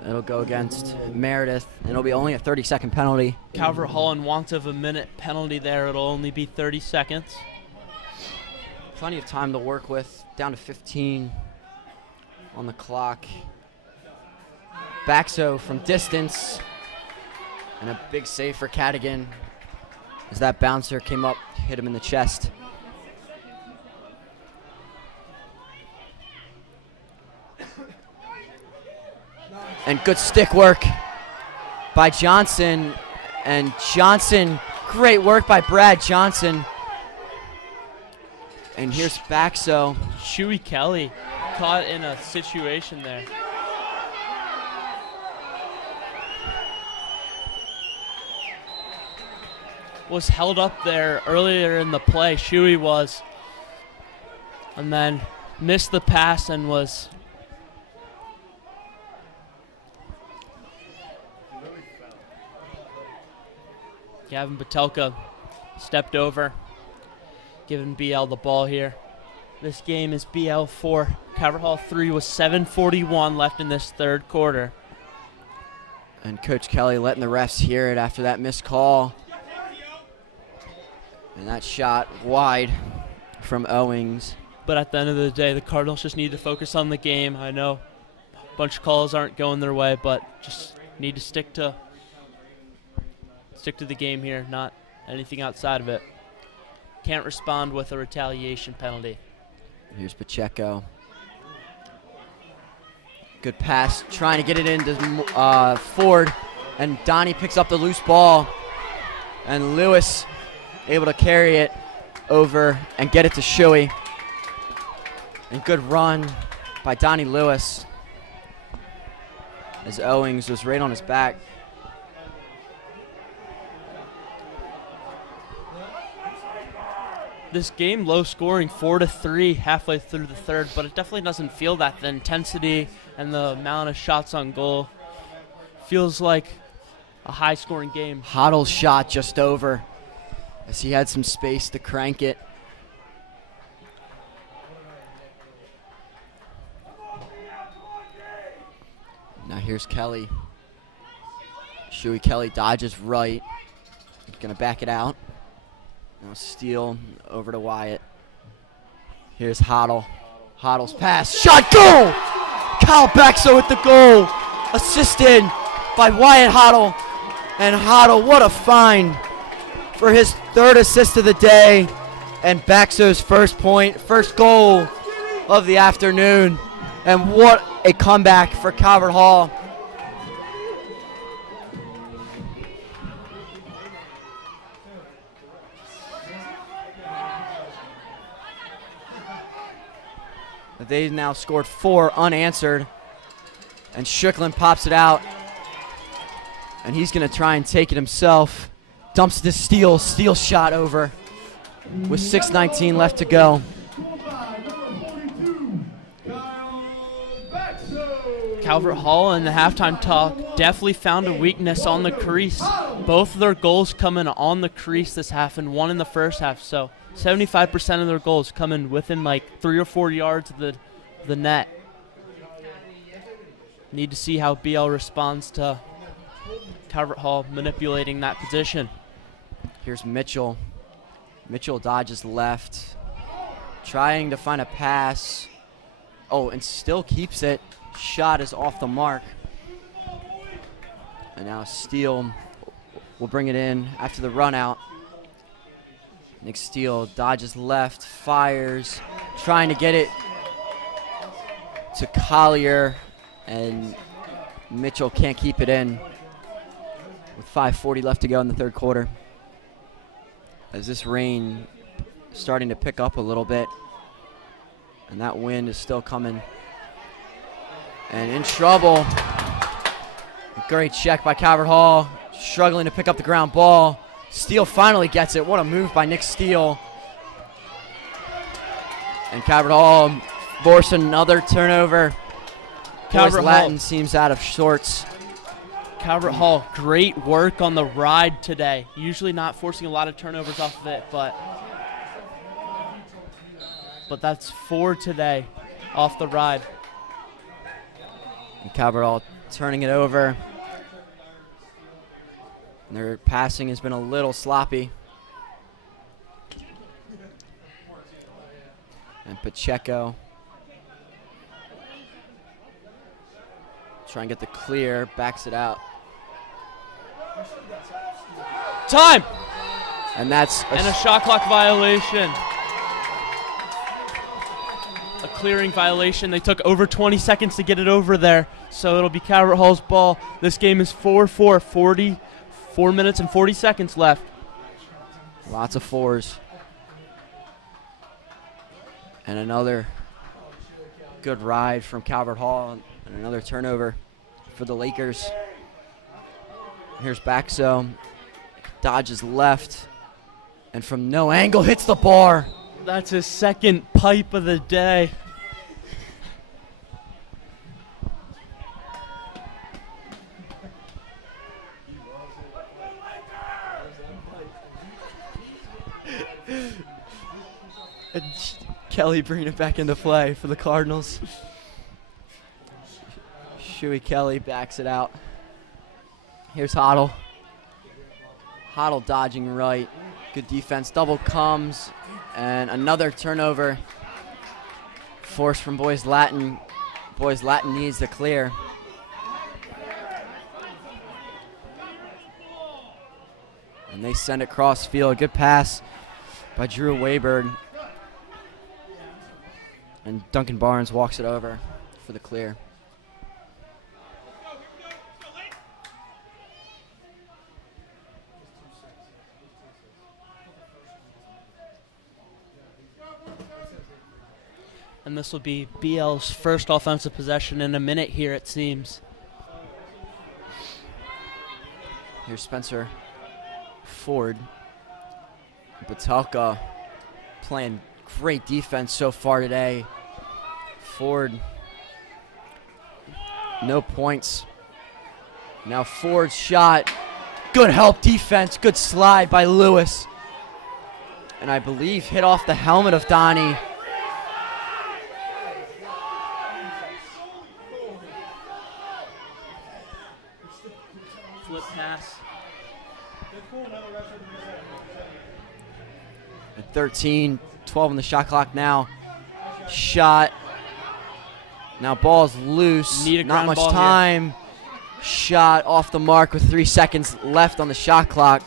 It'll go against Meredith. It'll be only a 30-second penalty. Calvert Hall in want of a minute penalty there. It'll only be 30 seconds. Plenty of time to work with. Down to 15 on the clock. Baxo from distance. And a big save for Cadigan as that bouncer came up, hit him in the chest. And good stick work by Johnson. And Johnson, great work by Brad Johnson. And here's Baxo. Shuey Kelly caught in a situation there. Was held up there earlier in the play, Shuey was. And then missed the pass and was Gavin Patelka stepped over, giving BL the ball here. This game is BL 4, Calvert Hall 3 with 7:41 left in this third quarter. And Coach Kelly letting the refs hear it after that missed call. And that shot wide from Owings. But at the end of the day, the Cardinals just need to focus on the game. I know a bunch of calls aren't going their way, but just need to stick to the game here, not anything outside of it. Can't respond with a retaliation penalty. Here's Pacheco. Good pass, trying to get it into Ford. And Donnie picks up the loose ball. And Lewis able to carry it over and get it to Shuey. And good run by Donnie Lewis as Owings was right on his back. This game low scoring, 4-3 halfway through the third, but it definitely doesn't feel that. The intensity and the amount of shots on goal feels like a high scoring game. Hoddle's shot just over as he had some space to crank it. Now here's Kelly. Shuey Kelly dodges right. Gonna back it out. Now steal over to Wyatt. Here's Hoddle. Hoddle's pass. Shot, goal! Kyle Baxo with the goal. Assisted by Wyatt Hoddle. And Hoddle, what a find for his third assist of the day. And Baxo's first goal of the afternoon. And what a comeback for Calvert Hall. They now scored 4 unanswered. And Strickland pops it out. And he's going to try and take it himself. Dumps the steal shot over with 6:19 left to go. Calvert Hall in the halftime talk definitely found a weakness on the crease. Both of their goals coming on the crease this half and one in the first half. So 75% of their goals coming within like 3 or 4 yards of the net. Need to see how BL responds to Calvert Hall manipulating that position. Here's Mitchell. Mitchell dodges left, trying to find a pass. Oh, and still keeps it. Shot is off the mark. And now Steele will bring it in after the run out. Nick Steele dodges left, fires, trying to get it to Collier, and Mitchell can't keep it in with 5:40 left to go in the third quarter. As this rain is starting to pick up a little bit, and that wind is still coming. And in trouble. Great check by Calvert Hall, struggling to pick up the ground ball. Steele finally gets it. What a move by Nick Steele. And Calvert Hall forced another turnover. Calvert Latin seems out of sorts. Calvert Hall, great work on the ride today. Usually not forcing a lot of turnovers off of it, but that's 4 today off the ride. And Calvert turning it over. And their passing has been a little sloppy. And Pacheco try and get the clear, backs it out. Time! And that's And a shot clock violation. A clearing violation. They took over 20 seconds to get it over there, so it'll be Calvert Hall's ball. This game is 4-4, 4 minutes and 40 seconds left. lots of fours. And another good ride from Calvert Hall, and another turnover for the Lakers. Here's Baxo, dodges left, and from no angle hits the bar. That's his second pipe of the day. And Kelly bringing it back into play for the Cardinals. Shuey Kelly backs it out. Here's Hoddle. Hoddle dodging right. Good defense. Double comes. And another turnover. Force from Boys Latin. Boys Latin needs to clear. And they send it cross field. Good pass by Drew Wayburn. And Duncan Barnes walks it over for the clear. And this will be BL's first offensive possession in a minute here, it seems. Here's Spencer Ford. Batalka playing great defense so far today. Ford, no points. Now Ford's shot. Good help defense. Good slide by Lewis. And I believe hit off the helmet of Donnie. Flip pass. At 13, 12 on the shot clock now. Shot. Now ball's loose. Need a Not ground much ball time. Shot off the mark with 3 seconds left on the shot clock.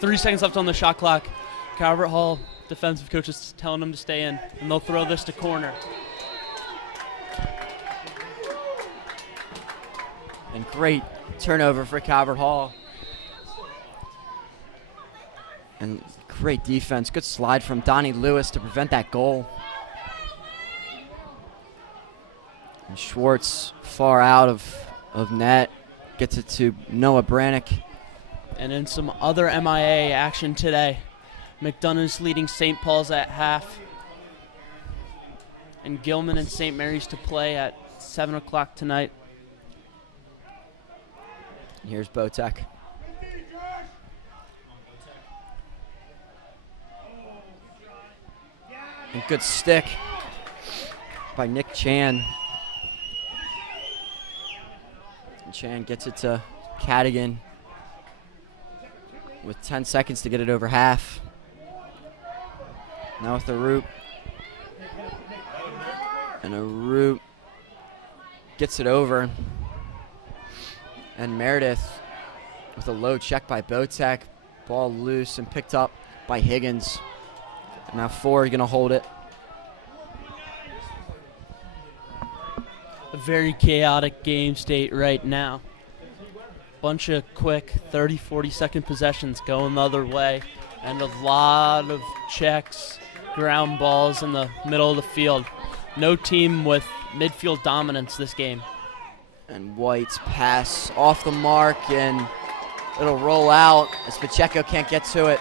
3 seconds left on the shot clock. Calvert Hall defensive coach is telling them to stay in, and they'll throw this to corner. And great turnover for Calvert Hall. And great defense. Good slide from Donnie Lewis to prevent that goal. And Schwartz far out of net. Gets it to Noah Brannick. And in some other MIA action today, McDonough's leading St. Paul's at half. And Gilman and St. Mary's to play at 7 o'clock tonight. And here's Botek. And good stick by Nick Chan. And Chan gets it to Cadigan with 10 seconds to get it over half. Now with the Root. And a Root gets it over. And Meredith with a low check by Botek. Ball loose and picked up by Higgins. And now Ford going to hold it. A very chaotic game state right now. Bunch of quick 30, 40 second possessions going the other way. And a lot of checks, ground balls in the middle of the field. No team with midfield dominance this game. And White's pass off the mark, and it'll roll out as Pacheco can't get to it.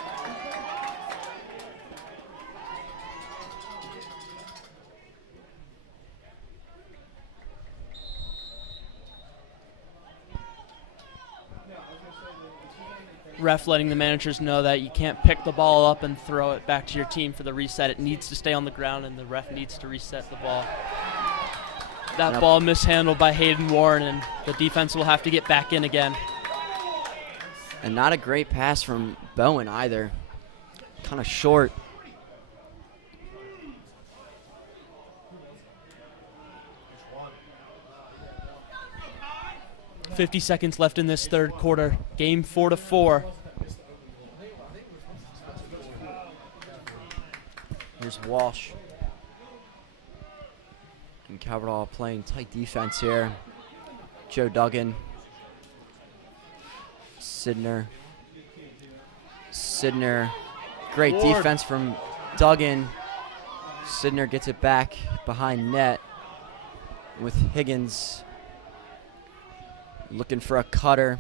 Ref letting the managers know that you can't pick the ball up and throw it back to your team for the reset. It needs to stay on the ground, and the ref needs to reset the ball. That ball mishandled by Hayden Warren, and the defense will have to get back in again. And not a great pass from Bowen either. Kind of short. .50 seconds left in this third quarter. Game 4-4. Here's Walsh. And Calvert Hall playing tight defense here. Joe Duggan. Sidner. Great Ward. defense from Duggan. Sidner gets it back behind net with Higgins looking for a cutter.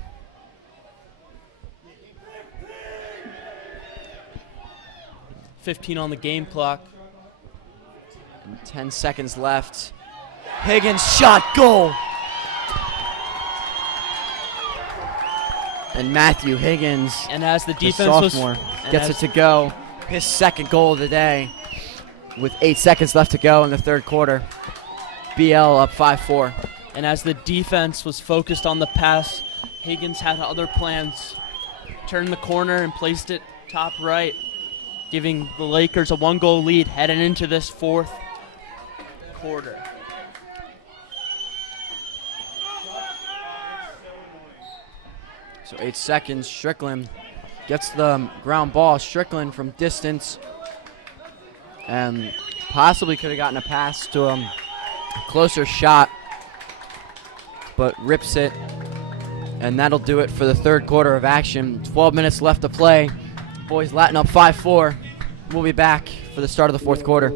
.15 on the game clock. And 10 seconds left. Higgins shot, goal! And Matthew Higgins, And as the the defense was sophomore, gets it to go. His second goal of the day with 8 seconds left to go in the third quarter. BL up 5-4. And as the defense was focused on the pass, Higgins had other plans. Turned the corner and placed it top right, giving the Lakers a 1-goal lead heading into this fourth quarter. So 8 seconds, Strickland gets the ground ball. Strickland from distance. And possibly could have gotten a pass to a closer shot, but rips it. And that'll do it for the third quarter of action. 12 minutes left to play. Boys Latin up 5-4. We'll be back for the start of the fourth quarter.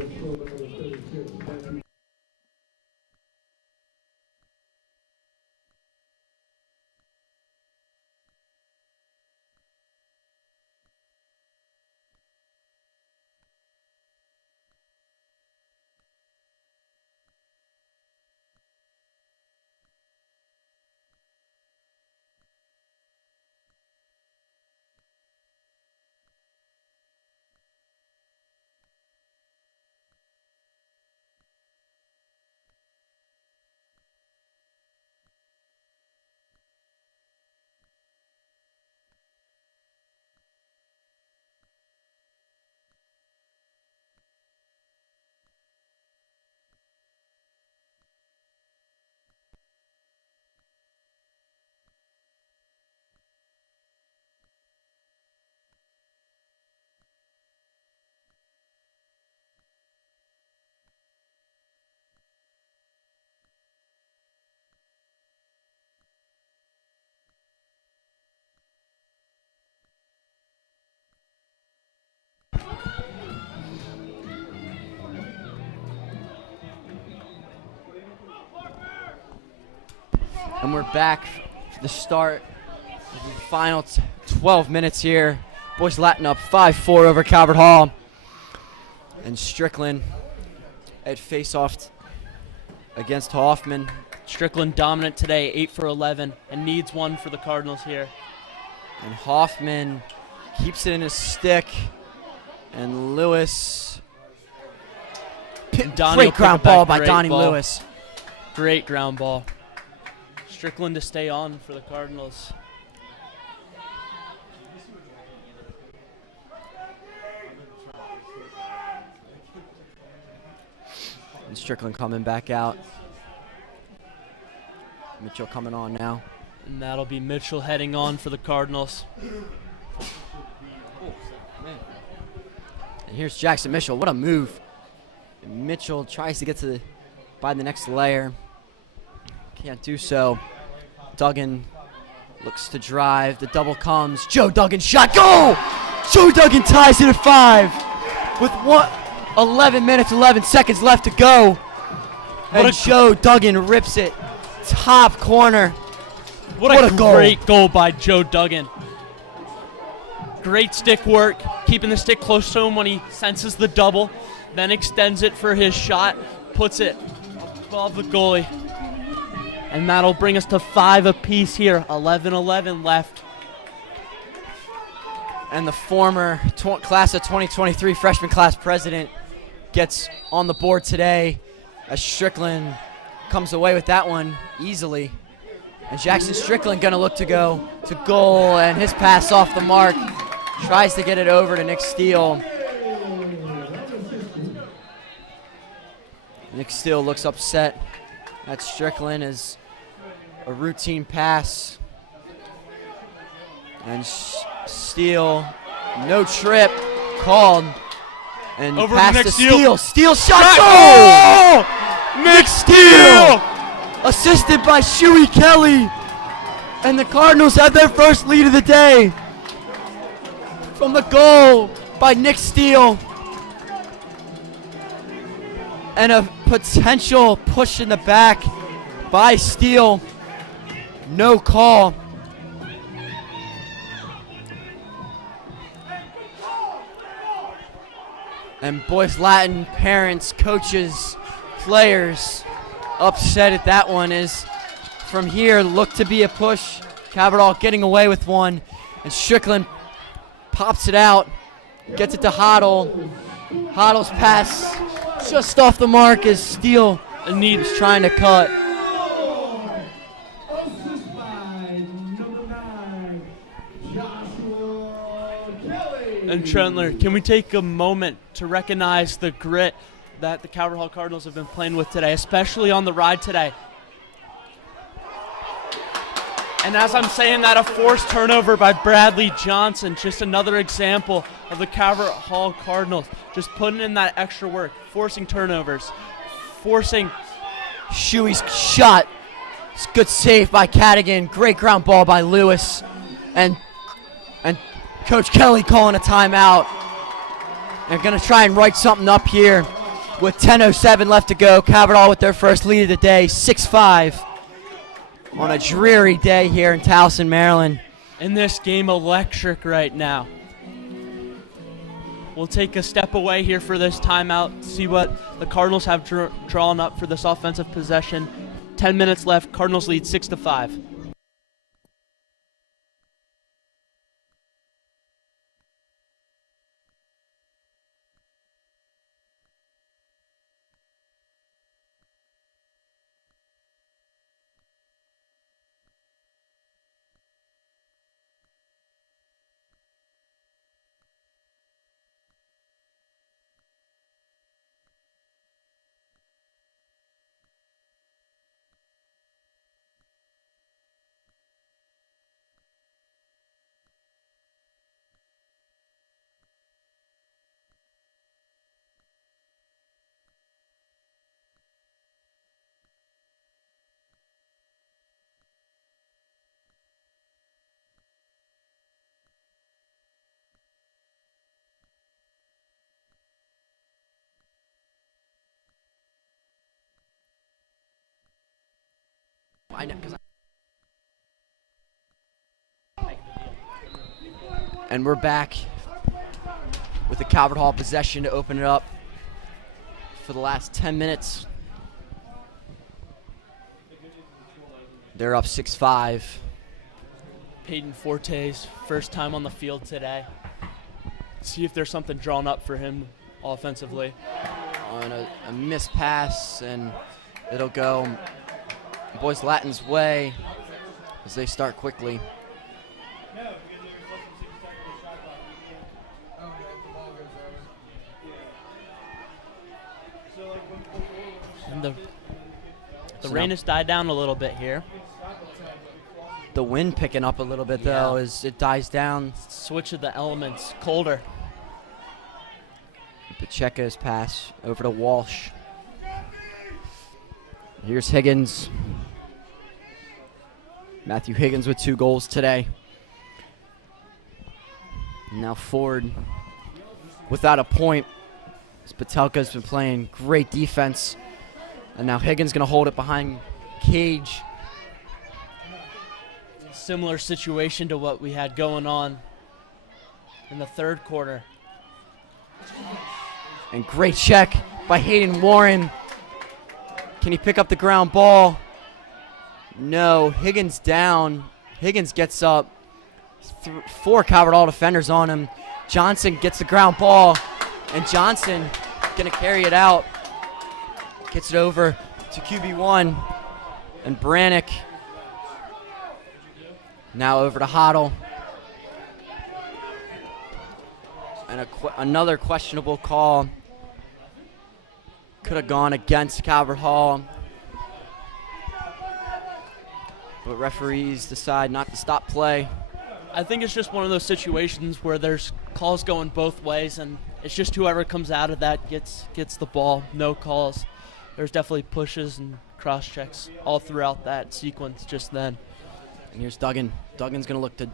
And we're back for the start of the final 12 minutes here. Boys Latin up 5-4 over Calvert Hall. And Strickland at face-off against Hoffman. Strickland dominant today, 8 for 11, and needs one for the Cardinals here. And Hoffman keeps it in his stick. And Lewis. Donnie will Great pick ground it back. ball by Great Donnie ball. Lewis. Great ground ball. Strickland to stay on for the Cardinals. And Strickland coming back out. Mitchell coming on now. And that'll be Mitchell heading on for the Cardinals. And here's Jackson Mitchell. What a move. And Mitchell tries to get to the next layer. Can't do so. Duggan looks to drive. The double comes. Joe Duggan shot. Goal! Joe Duggan ties it at 5 with 11 minutes, 11 seconds left to go. And Joe Duggan rips it. Top corner. What a goal. great goal by Joe Duggan. Great stick work, keeping the stick close to him when he senses the double, then extends it for his shot, puts it above the goalie. And that'll bring us to 5 apiece here, 11-11 left. And the former class of 2023 freshman class president gets on the board today as Strickland comes away with that one easily. And Jackson Strickland gonna look to go to goal, and his pass off the mark. Tries to get it over to Nick Steele. Nick Steele looks upset at Strickland as a routine pass. And Steele, no trip, called. And Over pass to to Nick Steele. Steele. Steele shot, Oh! goal! Nick Steele! Assisted by Shuey Kelly. And the Cardinals have their first lead of the day. From the goal by Nick Steele. And a potential push in the back by Steele. No call. And Boys Latin parents, coaches, players upset at that one as from here look to be a push. Caverdall getting away with one. And Strickland pops it out, gets it to Hoddle. Hoddle's pass just off the mark as Steele is trying to cut. Assist by number 9, Joshua Kelly. And Trentler, can we take a moment to recognize the grit that the Calvert Hall Cardinals have been playing with today, especially on the ride today? And as I'm saying that, a forced turnover by Bradley Johnson, just another example of the Calvert Hall Cardinals just putting in that extra work, forcing turnovers, forcing. Shuey's shot. It's a good save by Cadigan. Great ground ball by Lewis. And Coach Kelly calling a timeout. They're going to try and write something up here with 10:07 left to go. Calvert Hall with their first lead of the day, 6-5. On a dreary day here in Towson, Maryland. In this game, electric right now. We'll take a step away here for this timeout, see what the Cardinals have drawn up for this offensive possession. 10 minutes left. Cardinals lead 6-5. I know, and we're back with the Calvert Hall possession to open it up for the last 10 minutes. They're up 6-5. Peyton Forte's first time on the field today. See if there's something drawn up for him offensively. On a missed pass, and it'll go Boys Latin's way as they start quickly. And the rain has died down a little bit here. The wind picking up a little bit, though, as it dies down. Switch of the elements, colder. Pacheco's pass over to Walsh. Here's Higgins. Matthew Higgins with 2 goals today. Now Ford without a point. Patelka's been playing great defense. And now Higgins going to hold it behind Cage. Similar situation to what we had going on in the third quarter. And great check by Hayden Warren. Can he pick up the ground ball? No. Higgins down. Higgins gets up. 4 Calvert Hall defenders on him. Johnson gets the ground ball. And Johnson going to carry it out. Gets it over to QB1. And Brannick now over to Hoddle. And another questionable call. Could have gone against Calvert Hall. But referees decide not to stop play. I think it's just one of those situations where there's calls going both ways, and it's just whoever comes out of that gets the ball. No calls. There's definitely pushes and cross checks all throughout that sequence just then. And here's Duggan. Duggan's going to look to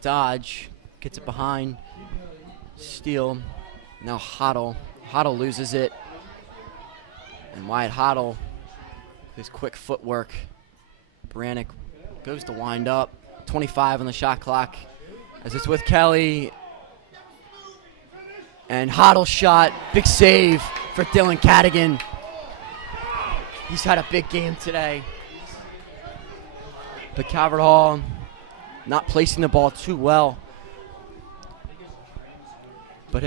dodge. Gets it behind. Steal. Now Hoddle. Hoddle loses it. And Wyatt Hoddle, his quick footwork. Brannick goes to wind up. 25 on the shot clock as it's with Kelly. And Hoddle shot. Big save for Dylan Cadigan. He's had a big game today. But Calvert Hall not placing the ball too well. But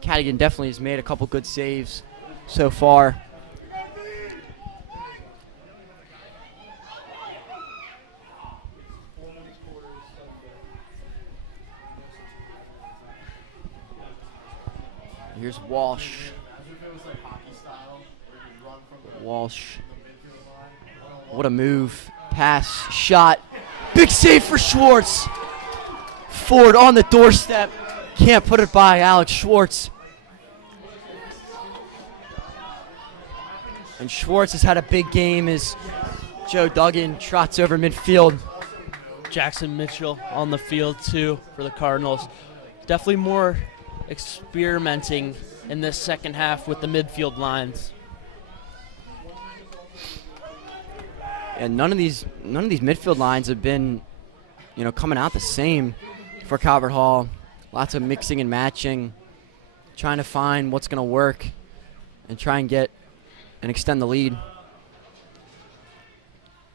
Cadigan definitely has made a couple good saves so far. Here's Walsh. Walsh. What a move. Pass. Shot. Big save for Schwartz. Ford on the doorstep. Can't put it by Alex Schwartz. And Schwartz has had a big game as Joe Duggan trots over midfield. Jackson Mitchell on the field too for the Cardinals. Definitely more experimenting in this second half with the midfield lines. And none of these midfield lines have been, coming out the same for Calvert Hall. Lots of mixing and matching, trying to find what's going to work and try and get and extend the lead.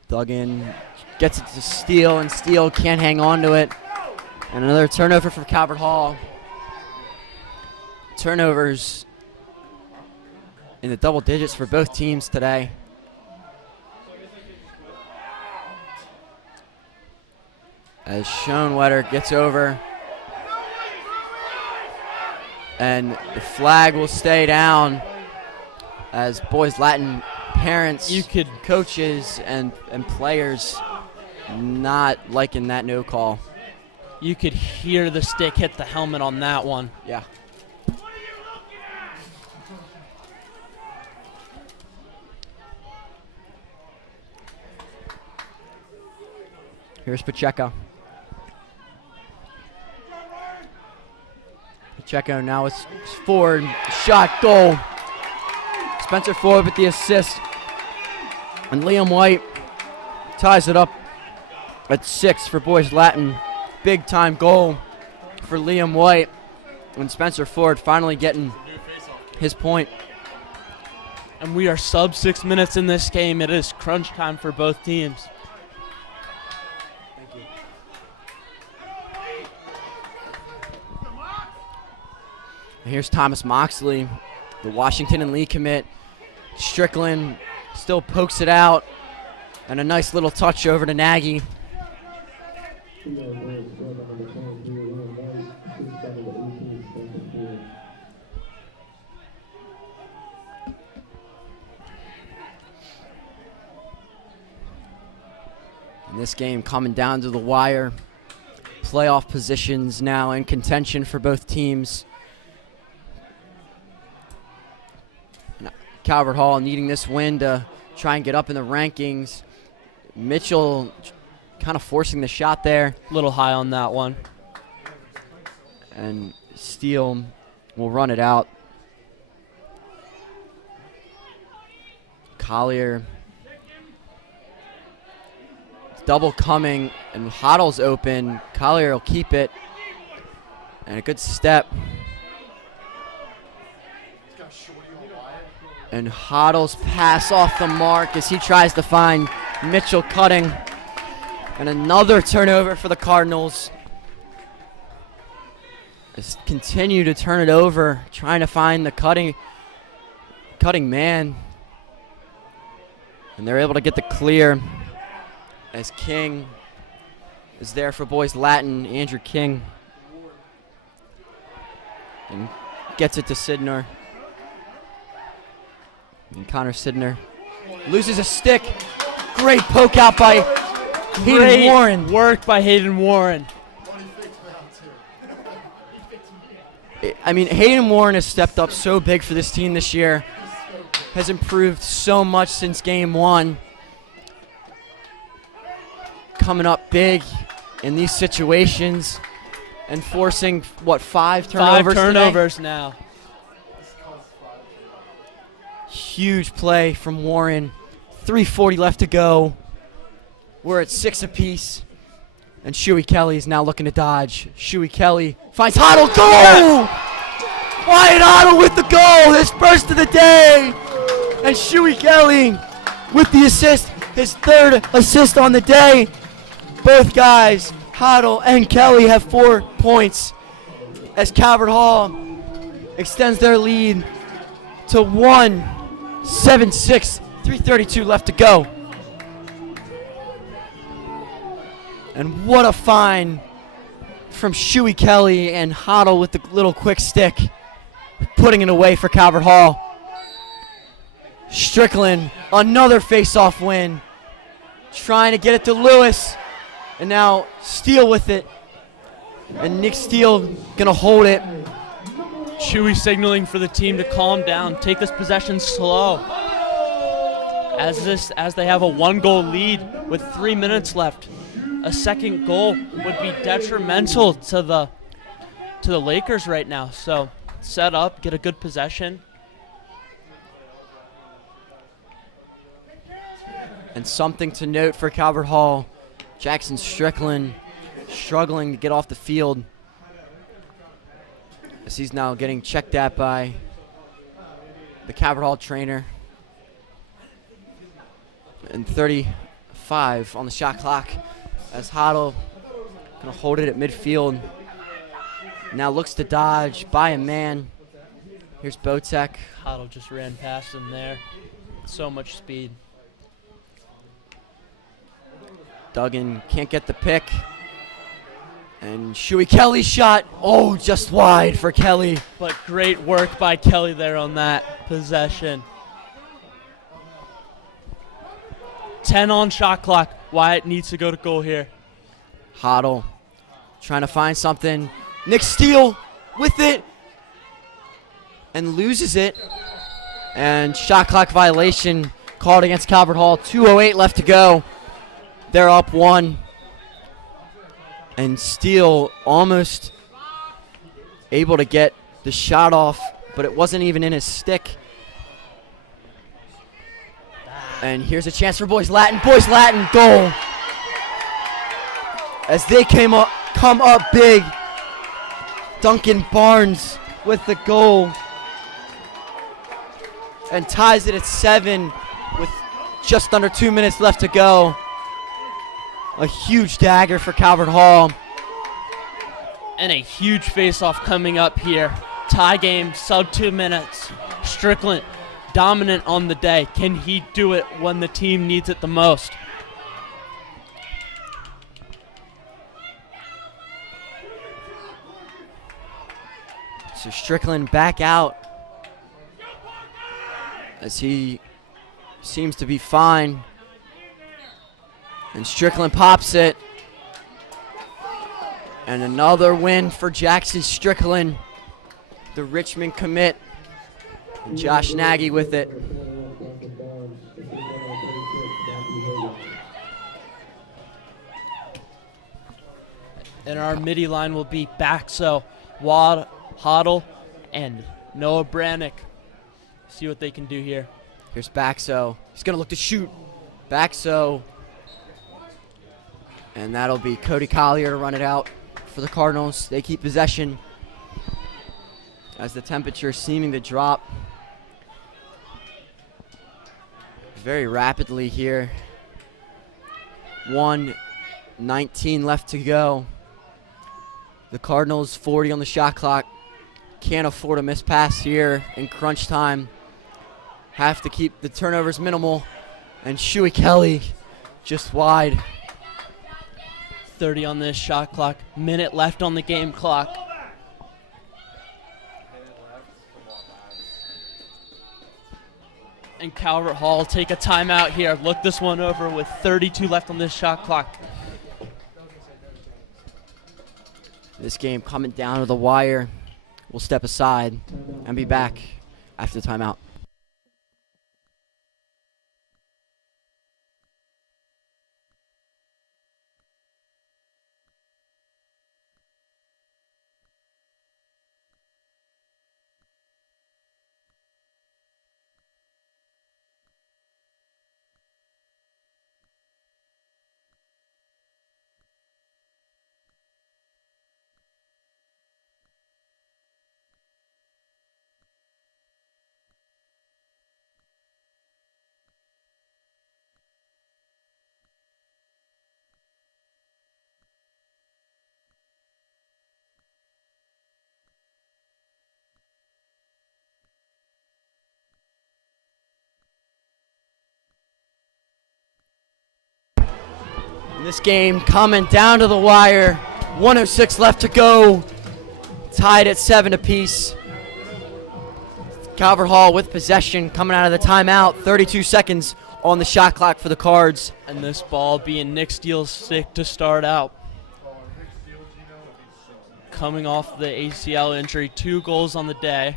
Duggan gets it to Steele, and Steele can't hang on to it. And another turnover for Calvert Hall. Turnovers in the double digits for both teams today. As Schoenwetter gets over. And the flag will stay down as Boys Latin parents, coaches, and players not liking that no call. You could hear the stick hit the helmet on that one. Yeah. Here's Pacheco. Pacheco now is Ford. Shot, goal. Spencer Ford with the assist. And Liam White ties it up at 6 for Boys Latin. Big time goal for Liam White. And Spencer Ford finally getting his point. And we are sub 6 minutes in this game. It is crunch time for both teams. Here's Thomas Moxley, the Washington and Lee commit. Strickland still pokes it out. And a nice little touch over to Nagy. And this game coming down to the wire. Playoff positions now in contention for both teams. Calvert Hall needing this win to try and get up in the rankings. Mitchell kind of forcing the shot there. A little high on that one. And Steele will run it out. Collier. Double coming, and Hoddle's open. Collier will keep it. And a good step. And Hoddle's pass off the mark as he tries to find Mitchell cutting. And another turnover for the Cardinals. Just continue to turn it over, trying to find the cutting man. And they're able to get the clear as King is there for boys Latin, Andrew King. And gets it to Sidner. And Connor Sidner loses a stick. Great poke out by Hayden Warren. Work by Hayden Warren. I mean, Hayden Warren has stepped up so big for this team this year. Has improved so much since game 1. Coming up big in these situations and forcing, 5 turnovers 5 turnovers today? now. Huge play from Warren. 3:40 left to go. We're at 6 apiece. And Shuey Kelly is now looking to dodge. Shuey Kelly finds Hoddle. Goal! Wyatt Hoddle with the goal. His first of the day. And Shuey Kelly with the assist. His 3rd assist on the day. Both guys, Hoddle and Kelly, have 4 points as Calvert Hall extends their lead to 1-7-6. 3:32 left to go. And what a find from Shuey Kelly and Hoddle with the little quick stick, putting it away for Calvert Hall. Strickland, another face-off win, trying to get it to Lewis, and now Steele with it. And Nick Steele gonna hold it. Chewy signaling for the team to calm down, take this possession slow. As they have a 1-goal lead with 3 minutes left. A second goal would be detrimental to the Lakers right now. So set up, get a good possession. And something to note for Calvert Hall, Jackson Strickland struggling to get off the field as he's now getting checked at by the Calvert Hall trainer. And 35 on the shot clock as Hoddle gonna hold it at midfield. Now looks to dodge by a man. Here's Botek. Hoddle just ran past him there. So much speed. Duggan can't get the pick. And Shuey Kelly's shot, just wide for Kelly. But great work by Kelly there on that possession. 10 on shot clock. Wyatt needs to go to goal here. Hoddle trying to find something. Nick Steele with it and loses it. And shot clock violation called against Calvert Hall. 2:08 left to go. They're up 1. And Steele almost able to get the shot off, but it wasn't even in his stick. And here's a chance for Boys Latin. Boys Latin goal. As they come up big. Duncan Barnes with the goal. And ties it at 7 with just under 2 minutes left to go. A huge dagger for Calvert Hall. And a huge face-off coming up here. Tie game, sub 2 minutes. Strickland dominant on the day. Can he do it when the team needs it the most? So Strickland back out as he seems to be fine. And Strickland pops it. And another win for Jackson Strickland, the Richmond commit. And Josh Nagy with it. And our midi line will be Baxo, Wad, Hoddle, and Noah Brannick. See what they can do here. Here's Baxo. He's going to look to shoot. Baxo. And that'll be Cody Collier to run it out for the Cardinals. They keep possession as the temperature is seeming to drop very rapidly here. 1:19 left to go. The Cardinals 40 on the shot clock. Can't afford a miss pass here in crunch time. Have to keep the turnovers minimal. And Shuey Kelly just wide. 30 on this shot clock. Minute left on the game clock. And Calvert Hall take a timeout here. Look this one over with 32 left on this shot clock. This game coming down to the wire. We'll step aside and be back after the timeout. This game coming down to the wire. 1:06 left to go. Tied at 7 apiece. Calvert Hall with possession coming out of the timeout. 32 seconds on the shot clock for the Cards. And this ball being Nick Steele's stick to start out. Coming off the ACL injury, 2 goals on the day.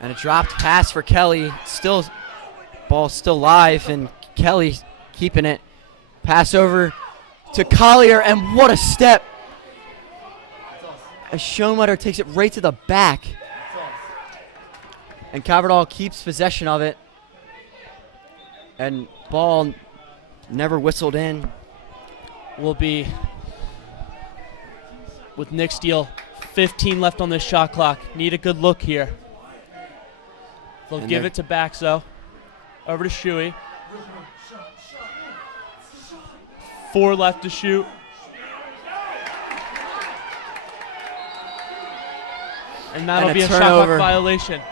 And a dropped pass for Kelly. Ball still live, and Kelly keeping it. Pass over to Collier, and what a step. As Schoenwetter takes it right to the back. And Calvert Hall keeps possession of it. And ball never whistled in. Will be with Nick Steele. 15 left on this shot clock. Need a good look here. They'll give it to Baxo. Over to Shuey. 4 left to shoot. And that'll be a shot clock violation.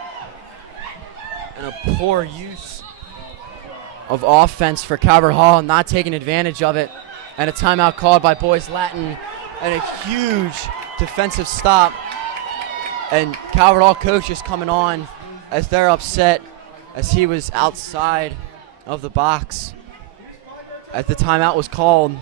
And a poor use of offense for Calvert Hall, not taking advantage of it. And a timeout called by Boys Latin. And a huge defensive stop. And Calvert Hall coach is coming on as they're upset as he was outside of the box as the timeout was called.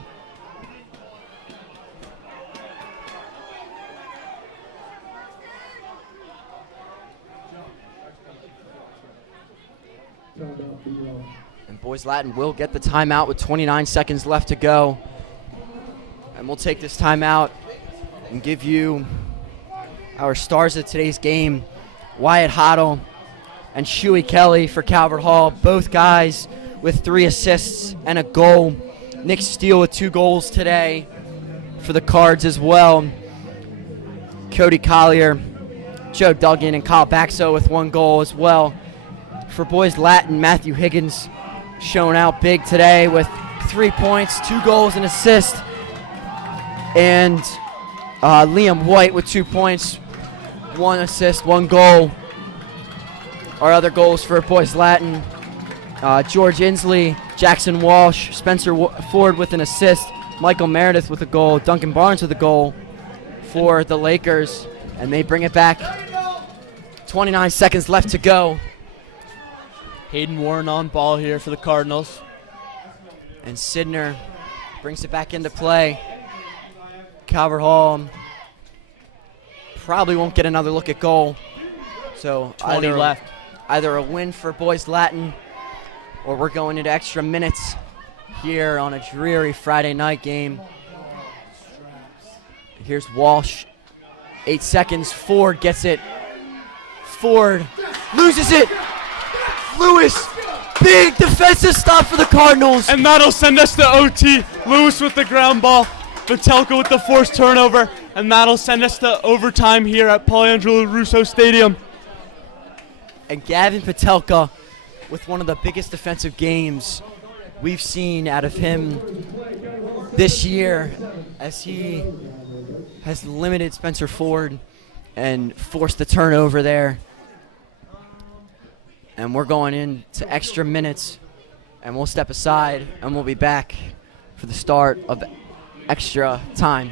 And Boys Latin will get the timeout with 29 seconds left to go. And we'll take this timeout and give you our stars of today's game, Wyatt Hoddle and Shuey Kelly for Calvert Hall. Both guys with 3 assists and a goal. Nick Steele with 2 goals today for the Cards as well. Cody Collier, Joe Duggan, and Kyle Baxo with 1 goal as well. For Boys Latin, Matthew Higgins showing out big today with 3 points, 2 goals, and assist. And Liam White with 2 points, 1 assist, 1 goal. Our other goals for Boys Latin, George Inslee, Jackson Walsh, Spencer Ford with an assist, Michael Meredith with a goal, Duncan Barnes with a goal for the Lakers. And they bring it back. 29 seconds left to go. Hayden Warren on ball here for the Cardinals. And Sidner brings it back into play. Calvert Hall probably won't get another look at goal. So 20 left. Either a win for Boys Latin or we're going into extra minutes here on a dreary Friday night game. Here's Walsh. 8 seconds. Ford gets it. Ford loses it. Lewis, big defensive stop for the Cardinals. And that'll send us to OT. Lewis with the ground ball. Vitelka with the forced turnover. And that'll send us to overtime here at Pauliangelo Russo Stadium. And Gavin Patelka with one of the biggest defensive games we've seen out of him this year, as he has limited Spencer Ford and forced the turnover there. And we're going into extra minutes, and we'll step aside, and we'll be back for the start of extra time.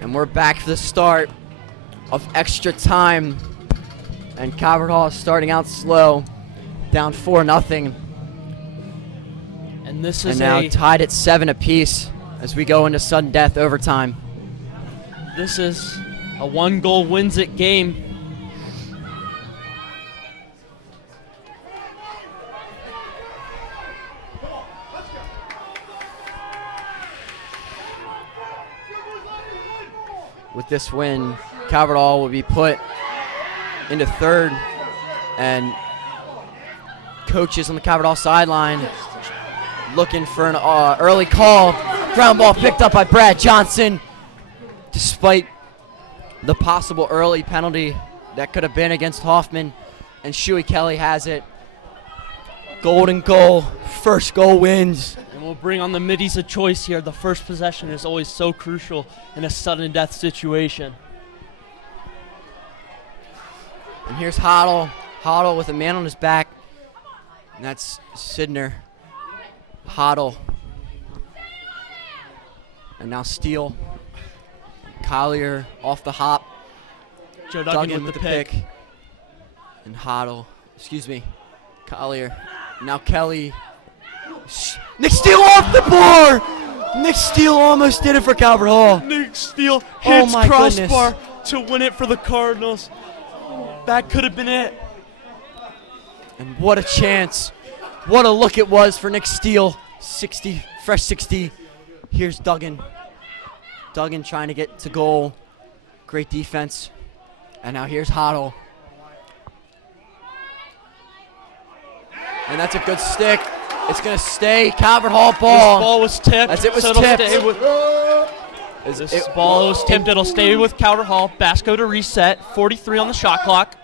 And we're back for the start of extra time. And Calvert Hall is starting out slow, down 4-0. And this is now tied at 7 apiece as we go into sudden death overtime. This is a 1-goal wins it game. With this win, Calvert Hall will be put into third, and coaches on the Calvert Hall sideline looking for an early call. Ground ball picked up by Brad Johnson, despite the possible early penalty that could have been against Hoffman, and Shuey Kelly has it. Golden goal, first goal wins. And we'll bring on the middies of choice here. The first possession is always so crucial in a sudden death situation. And here's Hoddle. Hoddle with a man on his back. And that's Sidner. Hoddle. And now Steele. Collier off the hop. Joe Duggan with the pick. And Hoddle. Collier. Now Kelly. Nick Steele off the bar! Nick Steele almost did it for Calvert Hall. Nick Steele hits my crossbar goodness. to win it for the Cardinals. That could have been it. And what a chance. What a look it was for Nick Steele. 60, fresh 60. Here's Duggan. Duggan trying to get to goal. Great defense. And now here's Hoddle. And that's a good stick. It's going to stay. Calvert Hall ball. This ball was tipped. As it was so it'll tipped. stay with, this ball was tipped. It'll stay with Calvert Hall. Basco to reset. 43 on the shot clock.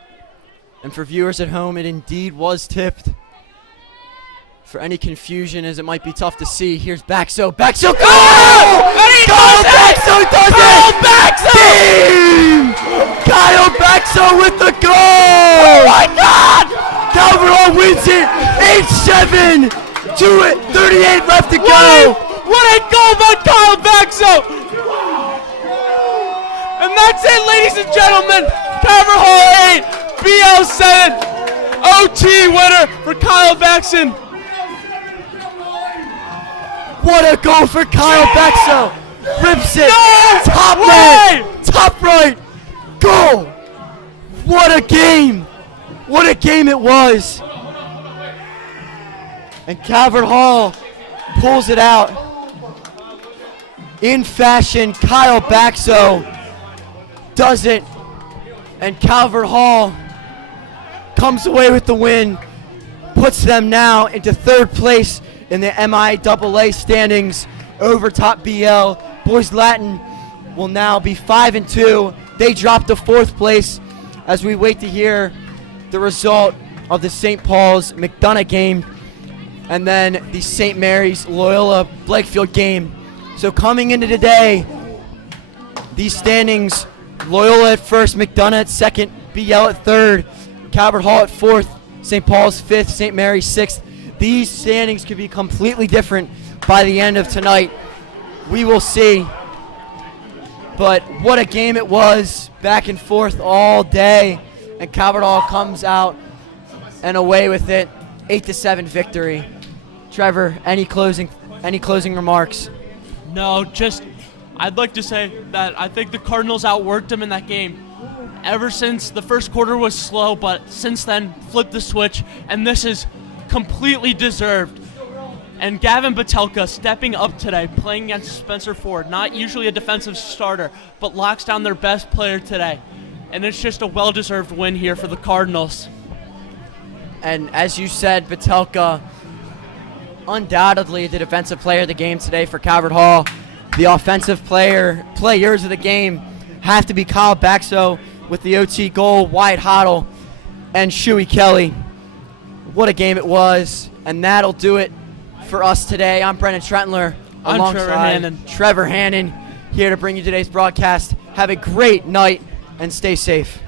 And for viewers at home, it indeed was tipped. For any confusion, as it might be tough to see, here's Baxo. Baxo, go! Kyle Baxo does it! Kyle Baxo with the goal! Oh my God! Calvert Hall wins it! 8-7! 38 left to go! What a goal by Kyle Baxo! And that's it, ladies and gentlemen. Calvert Hall 8, BL 7, OT winner for Kyle Baxon. What a goal for Kyle Baxo! Rips it! No Top way! right! Top right! Goal! What a game! What a game it was! And Calvert Hall pulls it out. In fashion, Kyle Baxo does it. And Calvert Hall comes away with the win. Puts them now into third place in the MIAA standings over top BL. Boys Latin will now be 5-2. They drop to fourth place as we wait to hear the result of the St. Paul's McDonough game and then the St. Mary's Loyola Blakefield game. So coming into today, these standings, Loyola at first, McDonough at second, BL at third, Calvert Hall at fourth, St. Paul's fifth, St. Mary's sixth. These standings could be completely different by the end of tonight. We will see. But what a game it was, back and forth all day. And Calvert Hall comes out and away with it. 8-7 victory. Trevor, any closing remarks? No, just I'd like to say that I think the Cardinals outworked them in that game. ever since the first quarter was slow, but since then flipped the switch, and this is completely deserved. And Gavin Batelka stepping up today, playing against Spencer Ford, not usually a defensive starter, but locks down their best player today. And it's just a well-deserved win here for the Cardinals. And as you said, Batelka, undoubtedly the defensive player of the game today for Calvert Hall. The offensive players of the game have to be Kyle Baxo with the OT goal, Wyatt Hoddle, and Shuey Kelly. What a game it was, and that'll do it for us today. I'm Brennan Trentler I'm alongside Trevor Hannon. Trevor Hannon, here to bring you today's broadcast. Have a great night and stay safe.